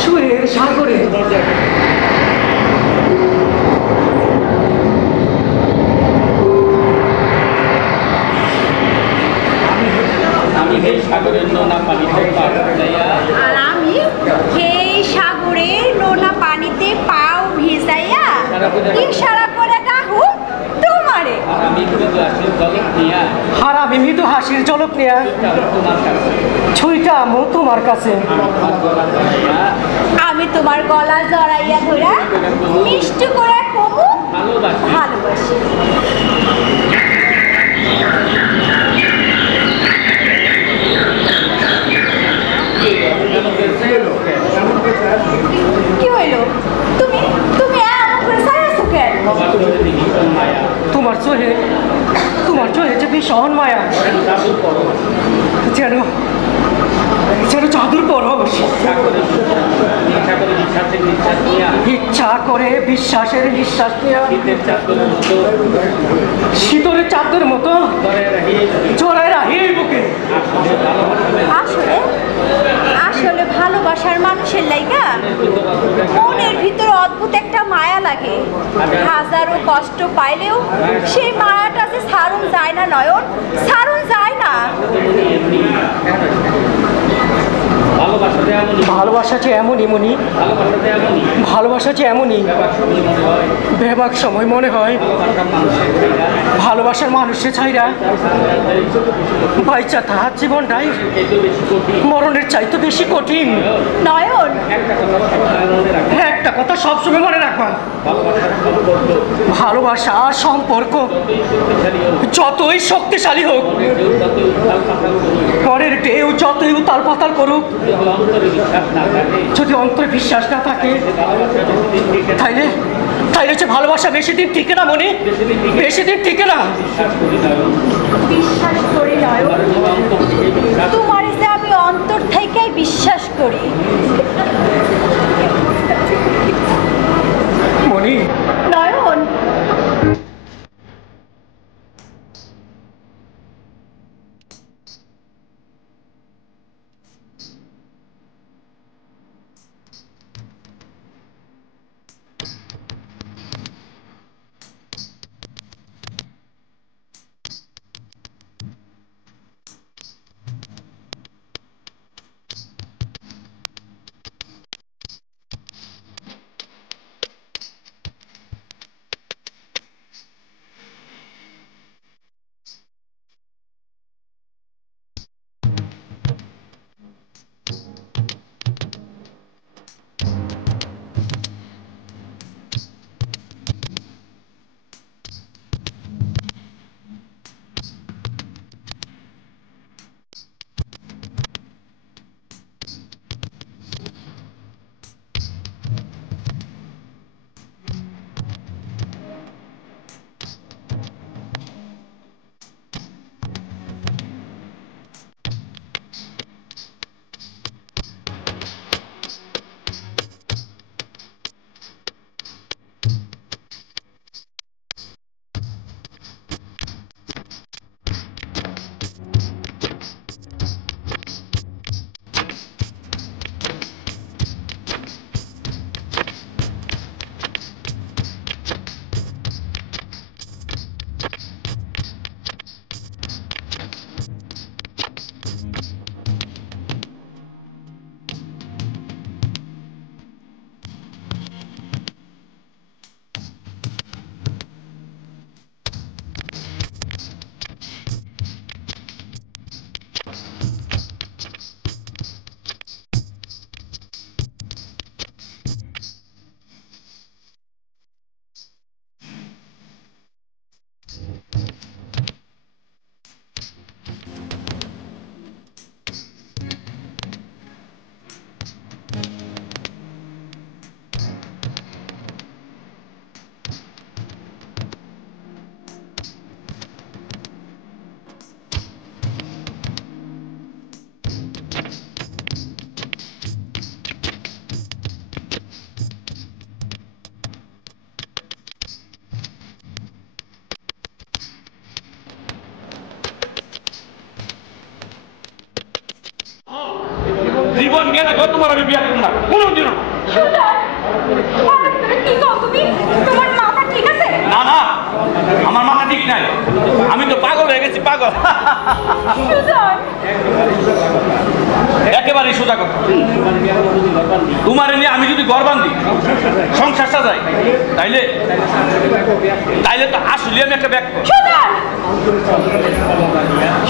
সুয়ের সাগরে আর আমি এই সাগরের নোনা পানিতে পাও ভিজাইয়া ইশারা করে ডাকু তোমারে। হারামি মৃদু হাসির ঝলক নিয়া ছুইটা আমো তোমার কাছে। আমি তোমার গলা জড়াইয়া ধরা মিষ্টি করে কবু ভালোবাসি। কি হইল? তুমি তুমি এমন করে সারাছো কেন? তোমার চোহে যে ভীষণ মায়া, যেন যেন জাদুর পরশ। ইচ্ছা করে বিশ্বাসের নিঃশ্বাস নেওয়া শীতলের চাদর মতো জড়ায় রাহি এই বুকে। আসলে আসলে ভালোবাসার মানুষের লাইগা মনের ভিতরে অদ্ভুত একটা মায়া লাগে। হাজারো কষ্ট পাইলেও সেই মায়াটা যে ছাড়ুন যায় না নয়ন, ছাড়ুন যায় না। ভালোবাসা যে এমনই মনি, ভালোবাসা যে এমনই বেবাক সময় মনে হয় ভালোবাসার মানুষে ছাইরা বাইচা তাহার জীবনটাই মরণের চাইতে বেশি কঠিন। নয়ন, একটা কথা সবসময় মনে রাখবা, ভালোবাসা সম্পর্ক যতই শক্তিশালী হোক, পরের ঢেউ যতই উতাল পাতাল করুক, যদি অন্তরে বিশ্বাস না থাকে তাইলে তাইলে যে ভালোবাসা বেশি দিন টিকে না মনে, বেশি দিন টিকে না। বিশ্বাস করি নয়ন, তোমার যে আমি অন্তর থেকেই বিশ্বাস করি। মনি নয়ন, তোমার মেয়ে দেখো তোমার আমি বিয়ে করব না কোনোদিনও কি কও তুমি? তোমার মাথা ঠিক আছে? না না আমার মাথা ঠিক নাই আমি তো পাগল হয়ে গেছি পাগল সুজন, একেবারেই সোজা কথা তোমার নিয়ে আমি যদি ঘর বান্ধি সংসার সাজাই তাইলে তাইলে তো আসলে আমি একটা ব্যাগ সুজন,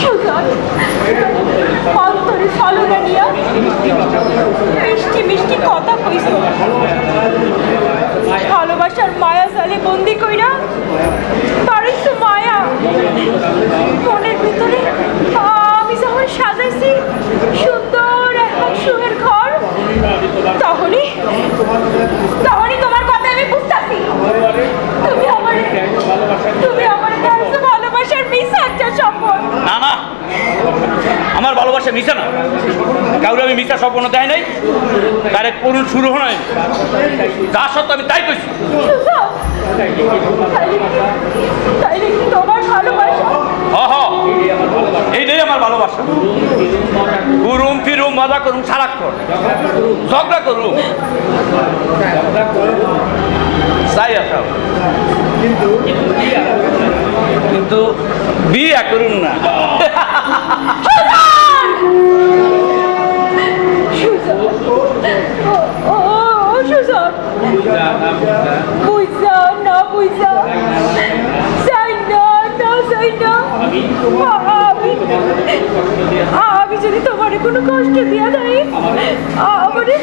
সুজন, অন্তরে ছলনা নিয়া মিষ্টি মিষ্টি কথা কইছো, ভালোবাসার মায়া জালে বন্দি কইরা পারিস মায়া মনের ভিতরে আমি যখন সাজাইছি সুন্দর একটা সুখের ঘর তখনই তখনই তোমার কথা আমি বুঝতেছি তুমি আমার কাছে ভালোবাসার মিশা একটা সম্পদ। না না আমার ভালোবাসা মিশা না কাউরে আমি মিশা সম্পন্ন দেয় নাই তার এক করুণ শুরু হয় যা সত্য আমি তাই কইছি তাইলে কি তোমার ভালোবাসা? হ এইটাই আমার ভালোবাসা ঘুরুম ফিরুম মজা করুম সারাক্ষণ ঝগড়া করুম চাই আসাও কিন্তু বিয়ে করুন না আমি যদি তোমার কোনো কষ্ট দিয়া দেয় আমারে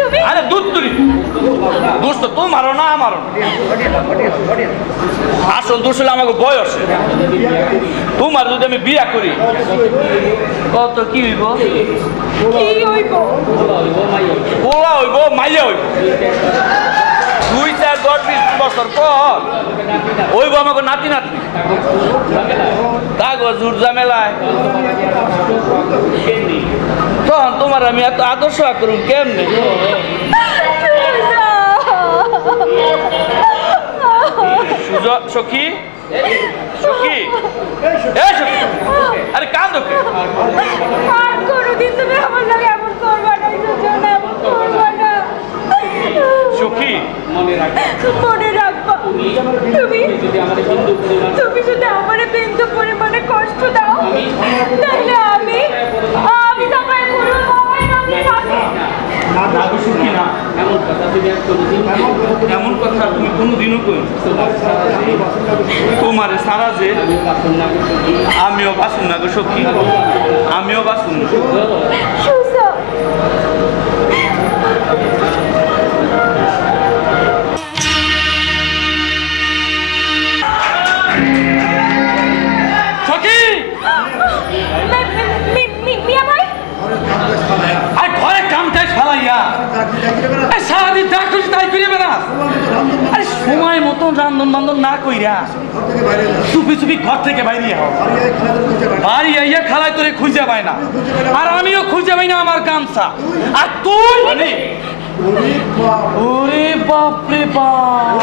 তুমি আরে দুধ তুলি দোষ তো তোমারও না আমারও আসল দোষ হলে আমাকে বয়স তোমার যদি আমি বিয়া করি কত কি হইব কি হইব পোলা হইব মাইয়া হইব 2, 4, 10, 20 বছর পর হইব আমাকে নাতি নাতি কাগজ উর্জা মেলায় তখন তোমার আমি এত আদর্শ করুম কেমনে সখী সখী আরে কান্দো কে আর কোনোদিন তুমি আমার লাগে এমন করবা না সুজন, এমন করবা না সখী মনে রাখবা তুমি যদি আমার বিন্দু পরিমাণে কষ্ট দাও তাহলে আমি সবাই পুরো সময় নদী থাকবো সুখী না এমন কথা তুমি কোনোদিনও কই তোমার সারা যে আমিও বাসুন না গো সখী আমিও বাসুন না সুজা সখী মিয়া ভাই আর ঘরে কামটাই ফেলাইয়া সারাদিন যা খুশি তাই করে বেড়াস আরে সময় মতন রান্ধন বান্ধন না কইরা চুপি চুপি ঘর থেকে বাইরে হও বাড়ি আইয়া খালাই তোরে খুঁজে পায় না আর আমিও খুঁজে পাই না আমার গামছা আর তুই ওরে বাপ রে বাপ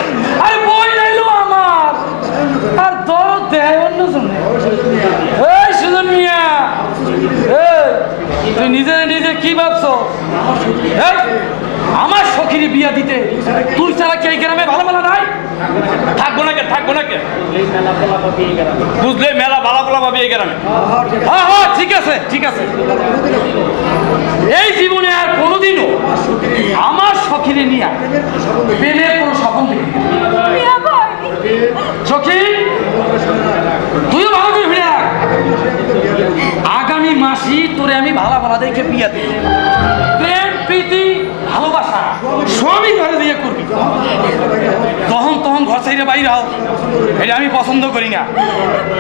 আরে বই নাইলো আমার আর দরদ দেয় অন্য জন্য এই সুজন মিয়া তুই নিজে কি ভাবছো আমার সখীর বিয়া দিতে তুই ছাড়া কি এই গ্রামে ভালো ভালো নাই থাকবো না কে বুঝলে মেলা ভালা ভালা পাবি এই গ্রামে হ্যাঁ ঠিক আছে এই জীবনে আর কোনোদিনও আমার সখীরে নিয়ে প্রেমের কোনো স্বপ্ন দেখি মিয়া ভাই সখী তুইও ভালো করে ফিরে রাখ আগামী মাসই তোরে আমি ভালো দেখে বিয়া দিই প্রেম প্রীতি ভালোবাসা সবই ঘরে দিয়ে করবি তখন ঘর ছেড়ে বাইরে হও এটা আমি পছন্দ করি না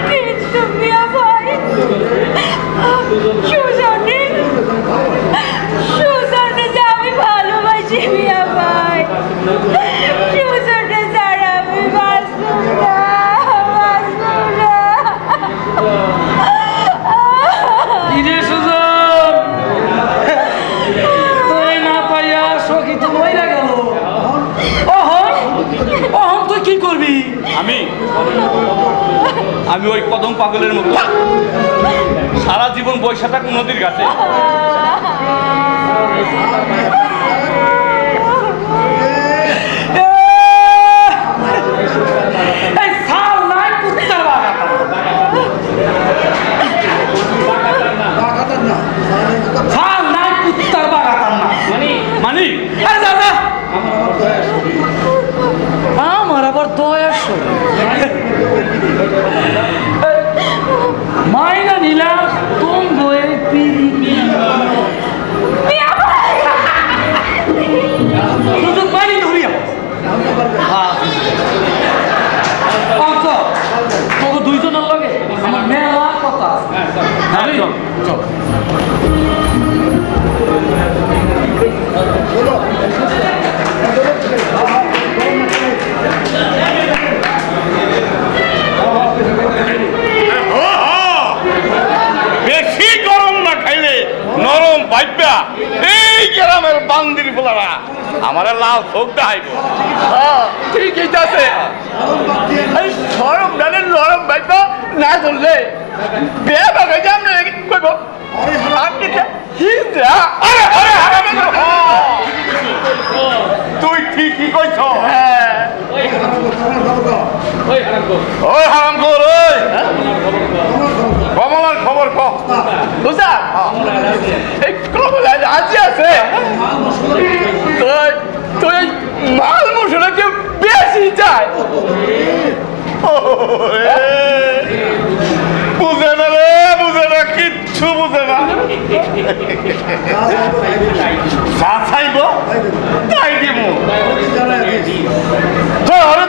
কিন্তু মিয়া ভাই সুজনে যে আমি ভালোবাসি মিয়া ভাই সুজনে ছাড়া আমি বাঁচব না কিরে সুজন তুই না পাইয়া সখী তো মইরা গেল অহন তুই কি করবি আমি আমি ওই কদম পাগলের মতো সারা জীবন বৈশা থাকবো নদীর কাছে। আমার আবার দয়া মাইনা নিলাম তুম বয়ে সুযোগ পাইনি ধরিয়া তোকে দুইজনের লাগে আমার মেলা কথা চল বেশি গরম না খাইলে নরম ভাইবা এই গ্রামের বান্দির বলারা আমার লাল চোখ দেখাইব। ঠিকই আছে সরম ডানের নরম ভাইবা না করলে বিয়ে বাগাই যাম না কইব আপনি তুই ঠিকই কইছ। ওই হারাম কর ওই কমলার খবর বুঝা এই কমলা আজি আছে তুই মাল মশলা কেউ বেশি যায় বুঝে না রে বুঝে না কিচ্ছু বুঝে না চাইব তাই দিব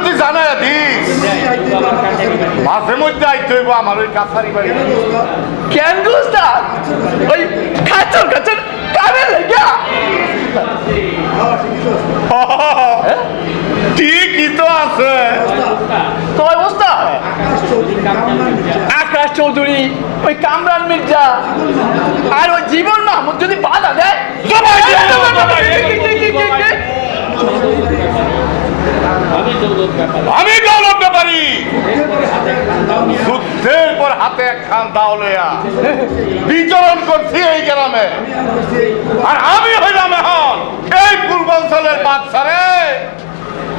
তুই জানা দিস মাঝে মধ্যে আইতে হইব আমার ওই কাছারি বাড়ি কেন গুস্তা ওই খাচর খাচর কানে লেগা ঠিকই তো আছে তো অবস্থা আকাশ চৌধুরী ওই কামরান মির্জা আর ওই জীবন মাহমুদ যদি বাধা দেয় আমি দৌলত ব্যাপারি যুদ্ধের পর হাতে একখান দাও লইয়া বিচরণ করছি এই গ্রামে আর আমি হইলাম এখন এই পূর্বাঞ্চলের বাদশা রে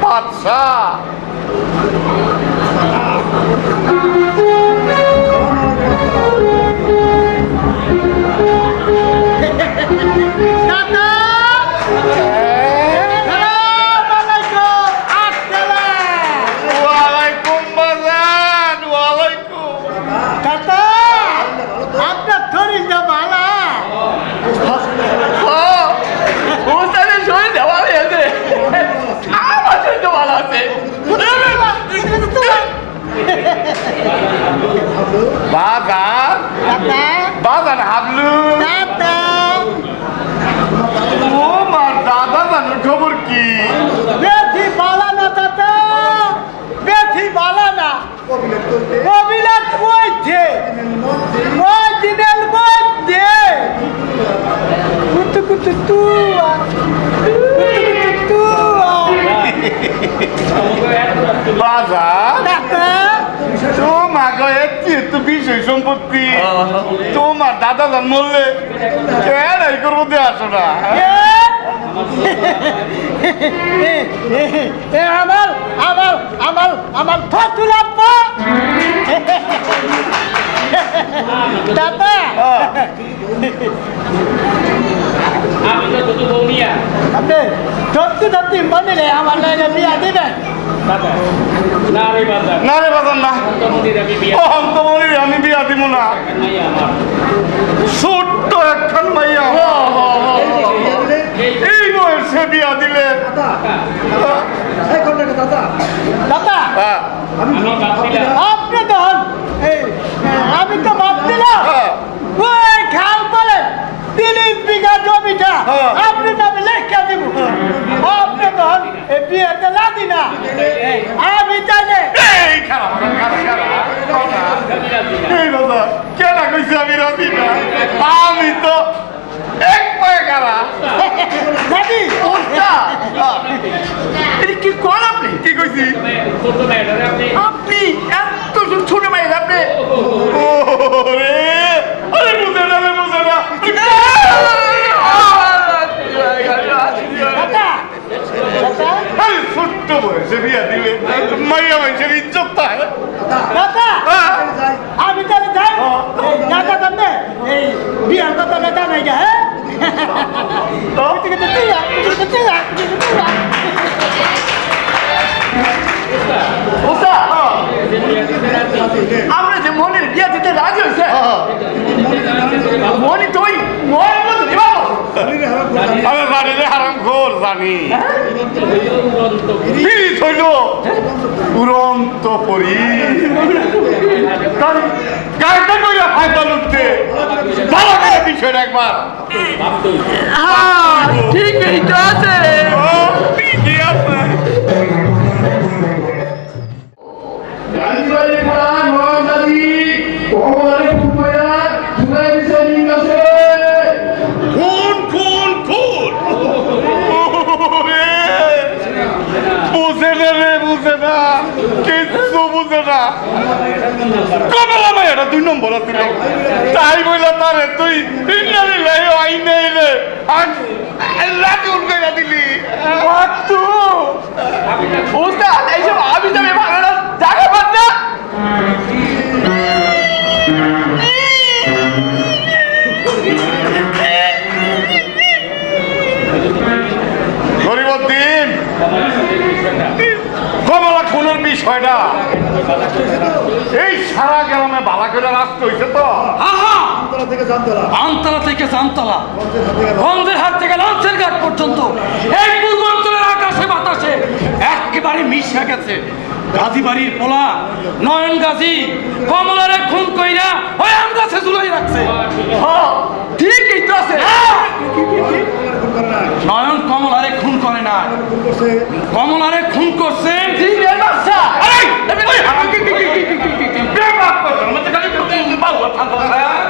বাদশা। বাজার বাজার হাবলু ও মার দাদা জানো খবর কি বেথি বালানা দাদা বেথি বালানা কবিলাত কইছে ওই দিনের মধ্যে কুতু কুতু তুয়া বাজার তোমাকে এত বিষয় সম্পত্তি তোমার দাদা জান মরলে এই করবো দিয়ে আসো না আমার আমার আমার আমার ফতুলাপ্পা দাদা আমি তো দুটো বউনিয়া আপনি ধরতে ধরতে মনে আমার লাগে বিয়া দিবেন না রে বাজার না রে বাজার না আমি বিয়া দিব না ছোট্ট একখান মাইয়া এই বয়সে বিয়া দিলে দাদা আপনি তখন আমি তো ভাবছিলাম ওই খাল বলে 30 বিঘা জমিটা আপনি নামে লেখা দিব আপনি তখন বিয়েতে লাদি না আমি জানি এই খারাপ এই বাবা কেন কইছি আমি রাজি না আমি তো এক পায়ে খারাপ দাদি এটা কি কোন আপনি কি কইছি আপনি এত ছোট মেয়ে আপনি ওরে আরে বুঝে না আরে ছোট্ট বয়সে বিয়া দিলে মাইয়া মানুষের ইজ্জত পায় আমি তাহলে যাই দাদা দাদা এই বিয়ার কথা জানাই যা হ্যাঁ আমরা যে মনের বিয়া দিতে রাজি হয়েছে মনি তুই আমি বাড়িতে হারাম খোর জানি হইল উড়ন্ত পরি গাড়িটা কইরা ফায়দা লুটতে ভালো করে বিষয়টা একবার ঠিক তো আছে ঠিকই আছে বুঝে না কিচ্ছু বুঝে না কমলা মায়েরা 2 নম্বর ছিল তাই বইলা তারে তুই ইন্নালি লাই আইনে এলে আল্লাহ তুই কইরা দিলি তু ওস্তাদ এইসব আমি যাবে ভালো না জায়গা পাস না গরিবউদ্দিন কমলা খুনের বিষয়টা এই সারা গ্রামে বালা করে রাস্তা হয়েছে তো আমতলা থেকে জামতলা গঞ্জের হাট থেকে লঞ্চের ঘাট পর্যন্ত এই পূর্বাঞ্চলের আকাশে বাতাসে একেবারে মিশে গেছে গাজী বাড়ির পোলা নয়ন গাজী কমলারে খুন কইরা ওই আম গাছে ঝুলাই রাখছে ঠিকই তো আছে নয়ন কমলারে খুন করে না কমলারে খুন করছে দিনের বাচ্চা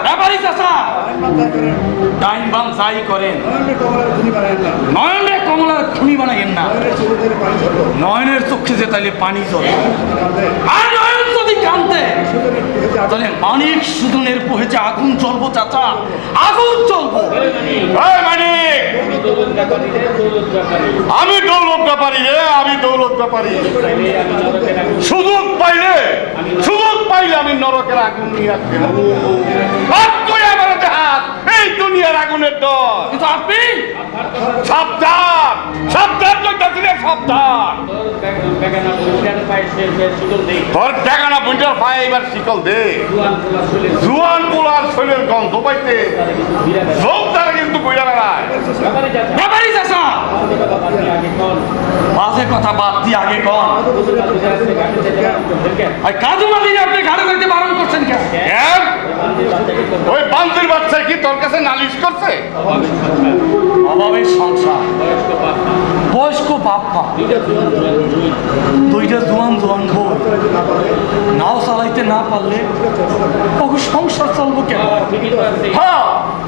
ব্যাপারী চাচা ডাইন বাম যাই করেন নয়নের কমলার খুনি বানাইয়েন না নয়নের চোখে যে তাইলে পানি জ্বলে আর নয়ন যদি কাঁদতে তাহলে মানিক সুদনের পোহেছে আগুন জ্বলবো চাচা আগুন জ্বলবো মানিক আমি দৌলত ব্যাপারী রে আমি দৌলত ব্যাপারী সুযোগ পাইলে আমি নরকের আগুন নিয়ে আসছি এই দুনিয়ার আগুনের ডর কিন্তু আপনি সাবধান সাবধান সাবধান তোর টাকানা বইটার পায়ে এবার শিকল দে জুয়ান পোলার শরীরের গন্ধ পাইতে সব তারা কিন্তু বইরা বেড়ায় ব্যাপারী চাচা বাজে কথা বাদ দিয়ে আগে কন আর কাজু মালিক আপনি ঘাড়ে করতে বারণ করছেন কেন ওই বান্দির বাচ্চা কি তোর কাছে নালিশ করছে অভাবের সংসার বয়স্ক বাপ্পা দুইটা জোয়ান বউ নাও চালাইতে না পারলে ওকে সংসার চলবো কেন হ্যাঁ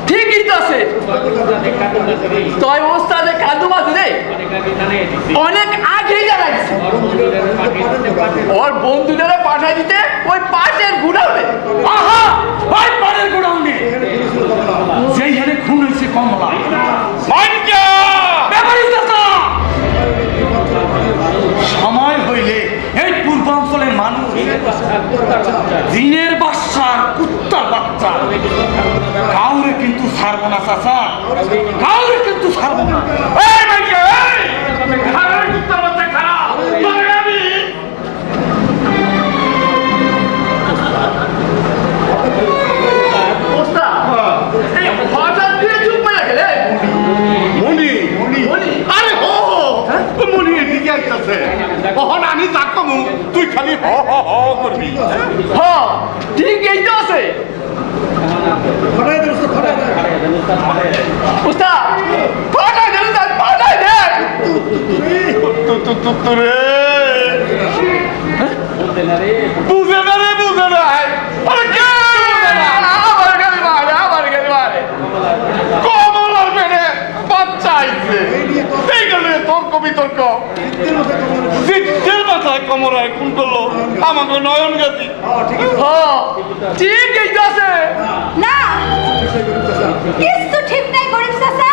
ঠিকই তো আছে তোর ওস্তাদে কাদু মাছ রে অনেক আগেই জানা গেছে ওর বন্ধুদেরা পাঠাই দিতে ওই পাশের গুড়াবে আহা ওই পাড়ের গোডাউনে যেইখানে খুন হয়েছে কমলা ব্যাপারী চাচা সময় হইলে এই পূর্বাঞ্চলের মানুষ দিনের বাচ্চা কুত্তার বাচ্চা কাউরে কিন্তু ছাড়বো না চাচা কাউরে কিন্তু ছাড়বো না আমি যাক কমু তুই খালি হ হ হ করবি ঠিক এই তো আছে উস্তাদ ফাটাই দেন ফাটাই দেন বুঝে না রে বুঝে না আরে কে আমার গাড়ি মারে কমলার পেটে বাচ্চা আইছে এই গেলে তর্ক বিতর্ক জিজ্ঞেস কোথায় কমরায় খুন করলো আমাকে নয়ন গাছি। ঠিক আছে না কিছু ঠিক নাই গরিব চাচা,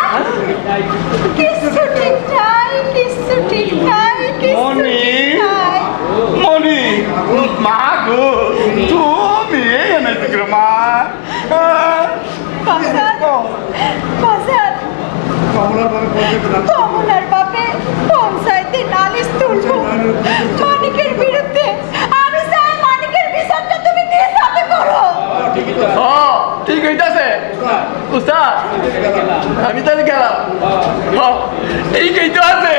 কিছু ঠিক নাই, কিছু ঠিক নাই, কিছু মনি ঠিক নাই। মনি মা গো তুমি এনেছি গো মা। বাজার বাজার কমলার বাপে পঞ্চায়েতে নালিশ তুলবো মানিকের বিরুদ্ধে। আমি চাই মানিকের বিচারটা তুমি নিজ হাতে করো। ঠিক হইতাছে উস্তাদ, আমি তাহলে গেলাম। ঠিক হইতে আছে।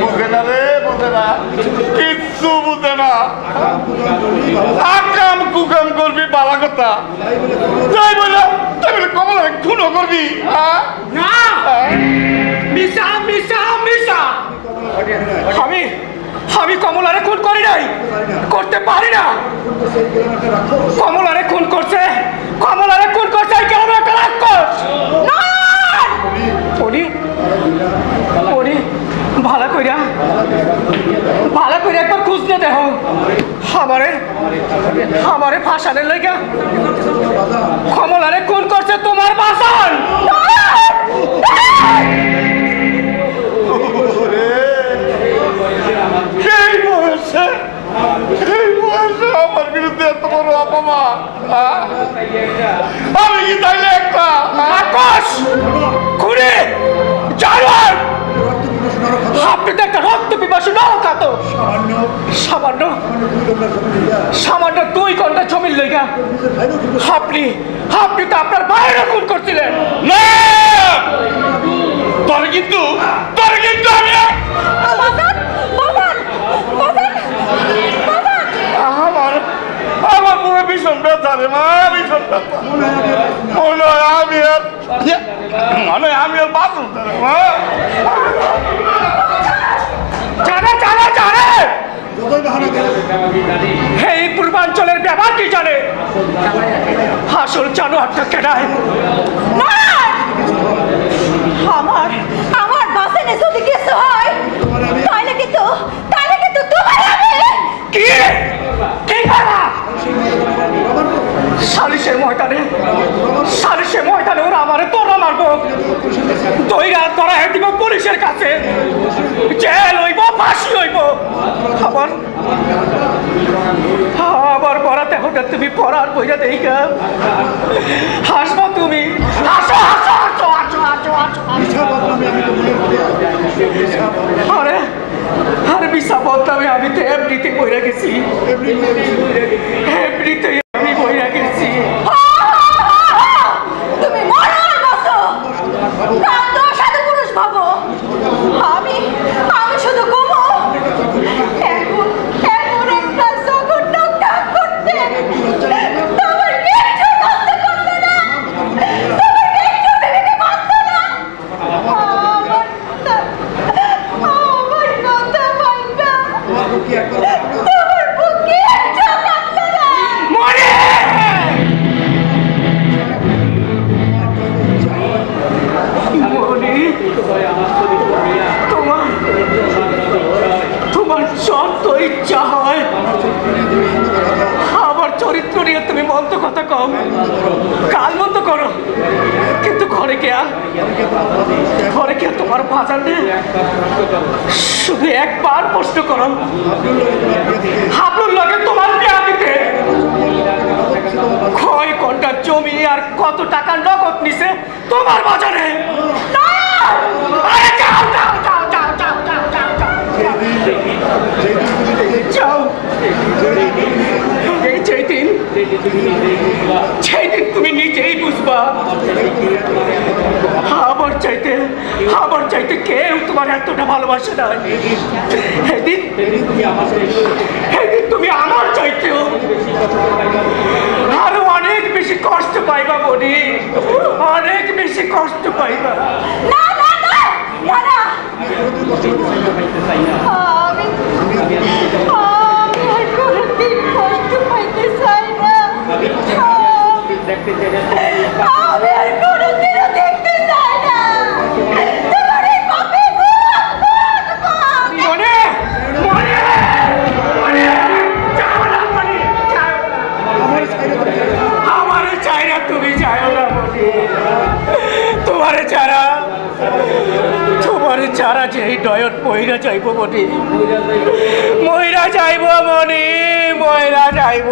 বুঝে না রে, বুঝে না, কিচ্ছু বুঝে না। আকাম কুকাম করবি বালা কথা, তাই বলে তাই বলে কমলা খুনও করবি। না মিশা মিশা মিশা, আমি কমলারে খুন করি নাই, করতে পারি না। কমলারে খুন করছে এই গ্রামের একটা রাক্ষস। উনি ভালো কইরা একবার খুঁজ নিয়ে দেখো আমারে ফাঁসানের লইগা কমলারে খুন করছে তোমার বাসন। এই বয়সে আমার বিরুদ্ধে এত বড় অপমান, আমি কি তাইলে একটা রাক্ষস, খুনি, জানোয়ার, আপনি তো একটা রক্ত পিপাসু নৌকাতো। সামান্য 2 ঘন্টা জমির লইগা আপনি তো আপনার বাইরে খুন করছিলেন। না, তোর কিন্তু আমি আমার পুরো ভীষণ ব্যথা রে মা, ভীষণ ব্যথা। মনে হয় আমি আর বাথরুম মা। জানে এই পূর্বাঞ্চলের ব্যাপার কি জানে? আসল জানোয়ারটা কেনায় আমার বাসনে যদি কিছু হয় তাহলে কিন্তু তোমার আমি কি করা? সালিশের ময়দানে ওরা আমারে তোরা মারবো, দইরা তোরা দিব পুলিশের কাছে, জেল হইব, ফাঁসি হইব। আবার পড়াতে হঠাৎ তুমি পড়ার বইটা দেখা হাসবা তুমি। হাসো হাসো হাসো হাসো হাসো হাসো। আরে বিশা বদনামে আমি তো এমনিতে বইরা গেছি, এমনিতে আমি বইরা গেছি। তুমি মরার মতো কাঁদো, সাধু পুরুষ ভাবো। আমি শুধু ঘুমো। এখন একটা জঘন্য কাজ করতে তোমার কিচ্ছু করতে না, তোমার কিচ্ছু ভেবে পারতো না। আমার কথা বলবা, তোমার বুকে একটা কাঁদতো না। মরে তোমার যত ইচ্ছা হয় আমার চরিত্র নিয়ে তুমি মন্দ কথা কম, কাল মন্দ করো, কিন্তু ঘরে কে তোমার বাজার নেই। শুধু একবার প্রশ্ন করো, হাবলুর লগে তোমার বিয়া দিতে কয় ঘন্টা জমি আর কত টাকা নগদ নিছে তোমার বাজারে? আরে যাও যাও যাও যাও যাও যাও যাও যাও যাও। যেই দিন তুমি নিজেই বুঝবা আমার চাইতে কেউ তোমার এতটা ভালোবাসে না, সেদিন তুমি আমার চাইতেও আরো অনেক বেশি কষ্ট পাইবা বলি, অনেক বেশি কষ্ট পাইবা। না না না না না, আমি আর কোনোদিন কষ্ট পাইতে চাই না। আমি আর কোনোদিনও দেখতে চাই না তোমার এই পাপের ছাড়া যে এই ডয়ট মহিলা যাইব মনি, মহিলা যাইব মনি, মহিলা যাইব।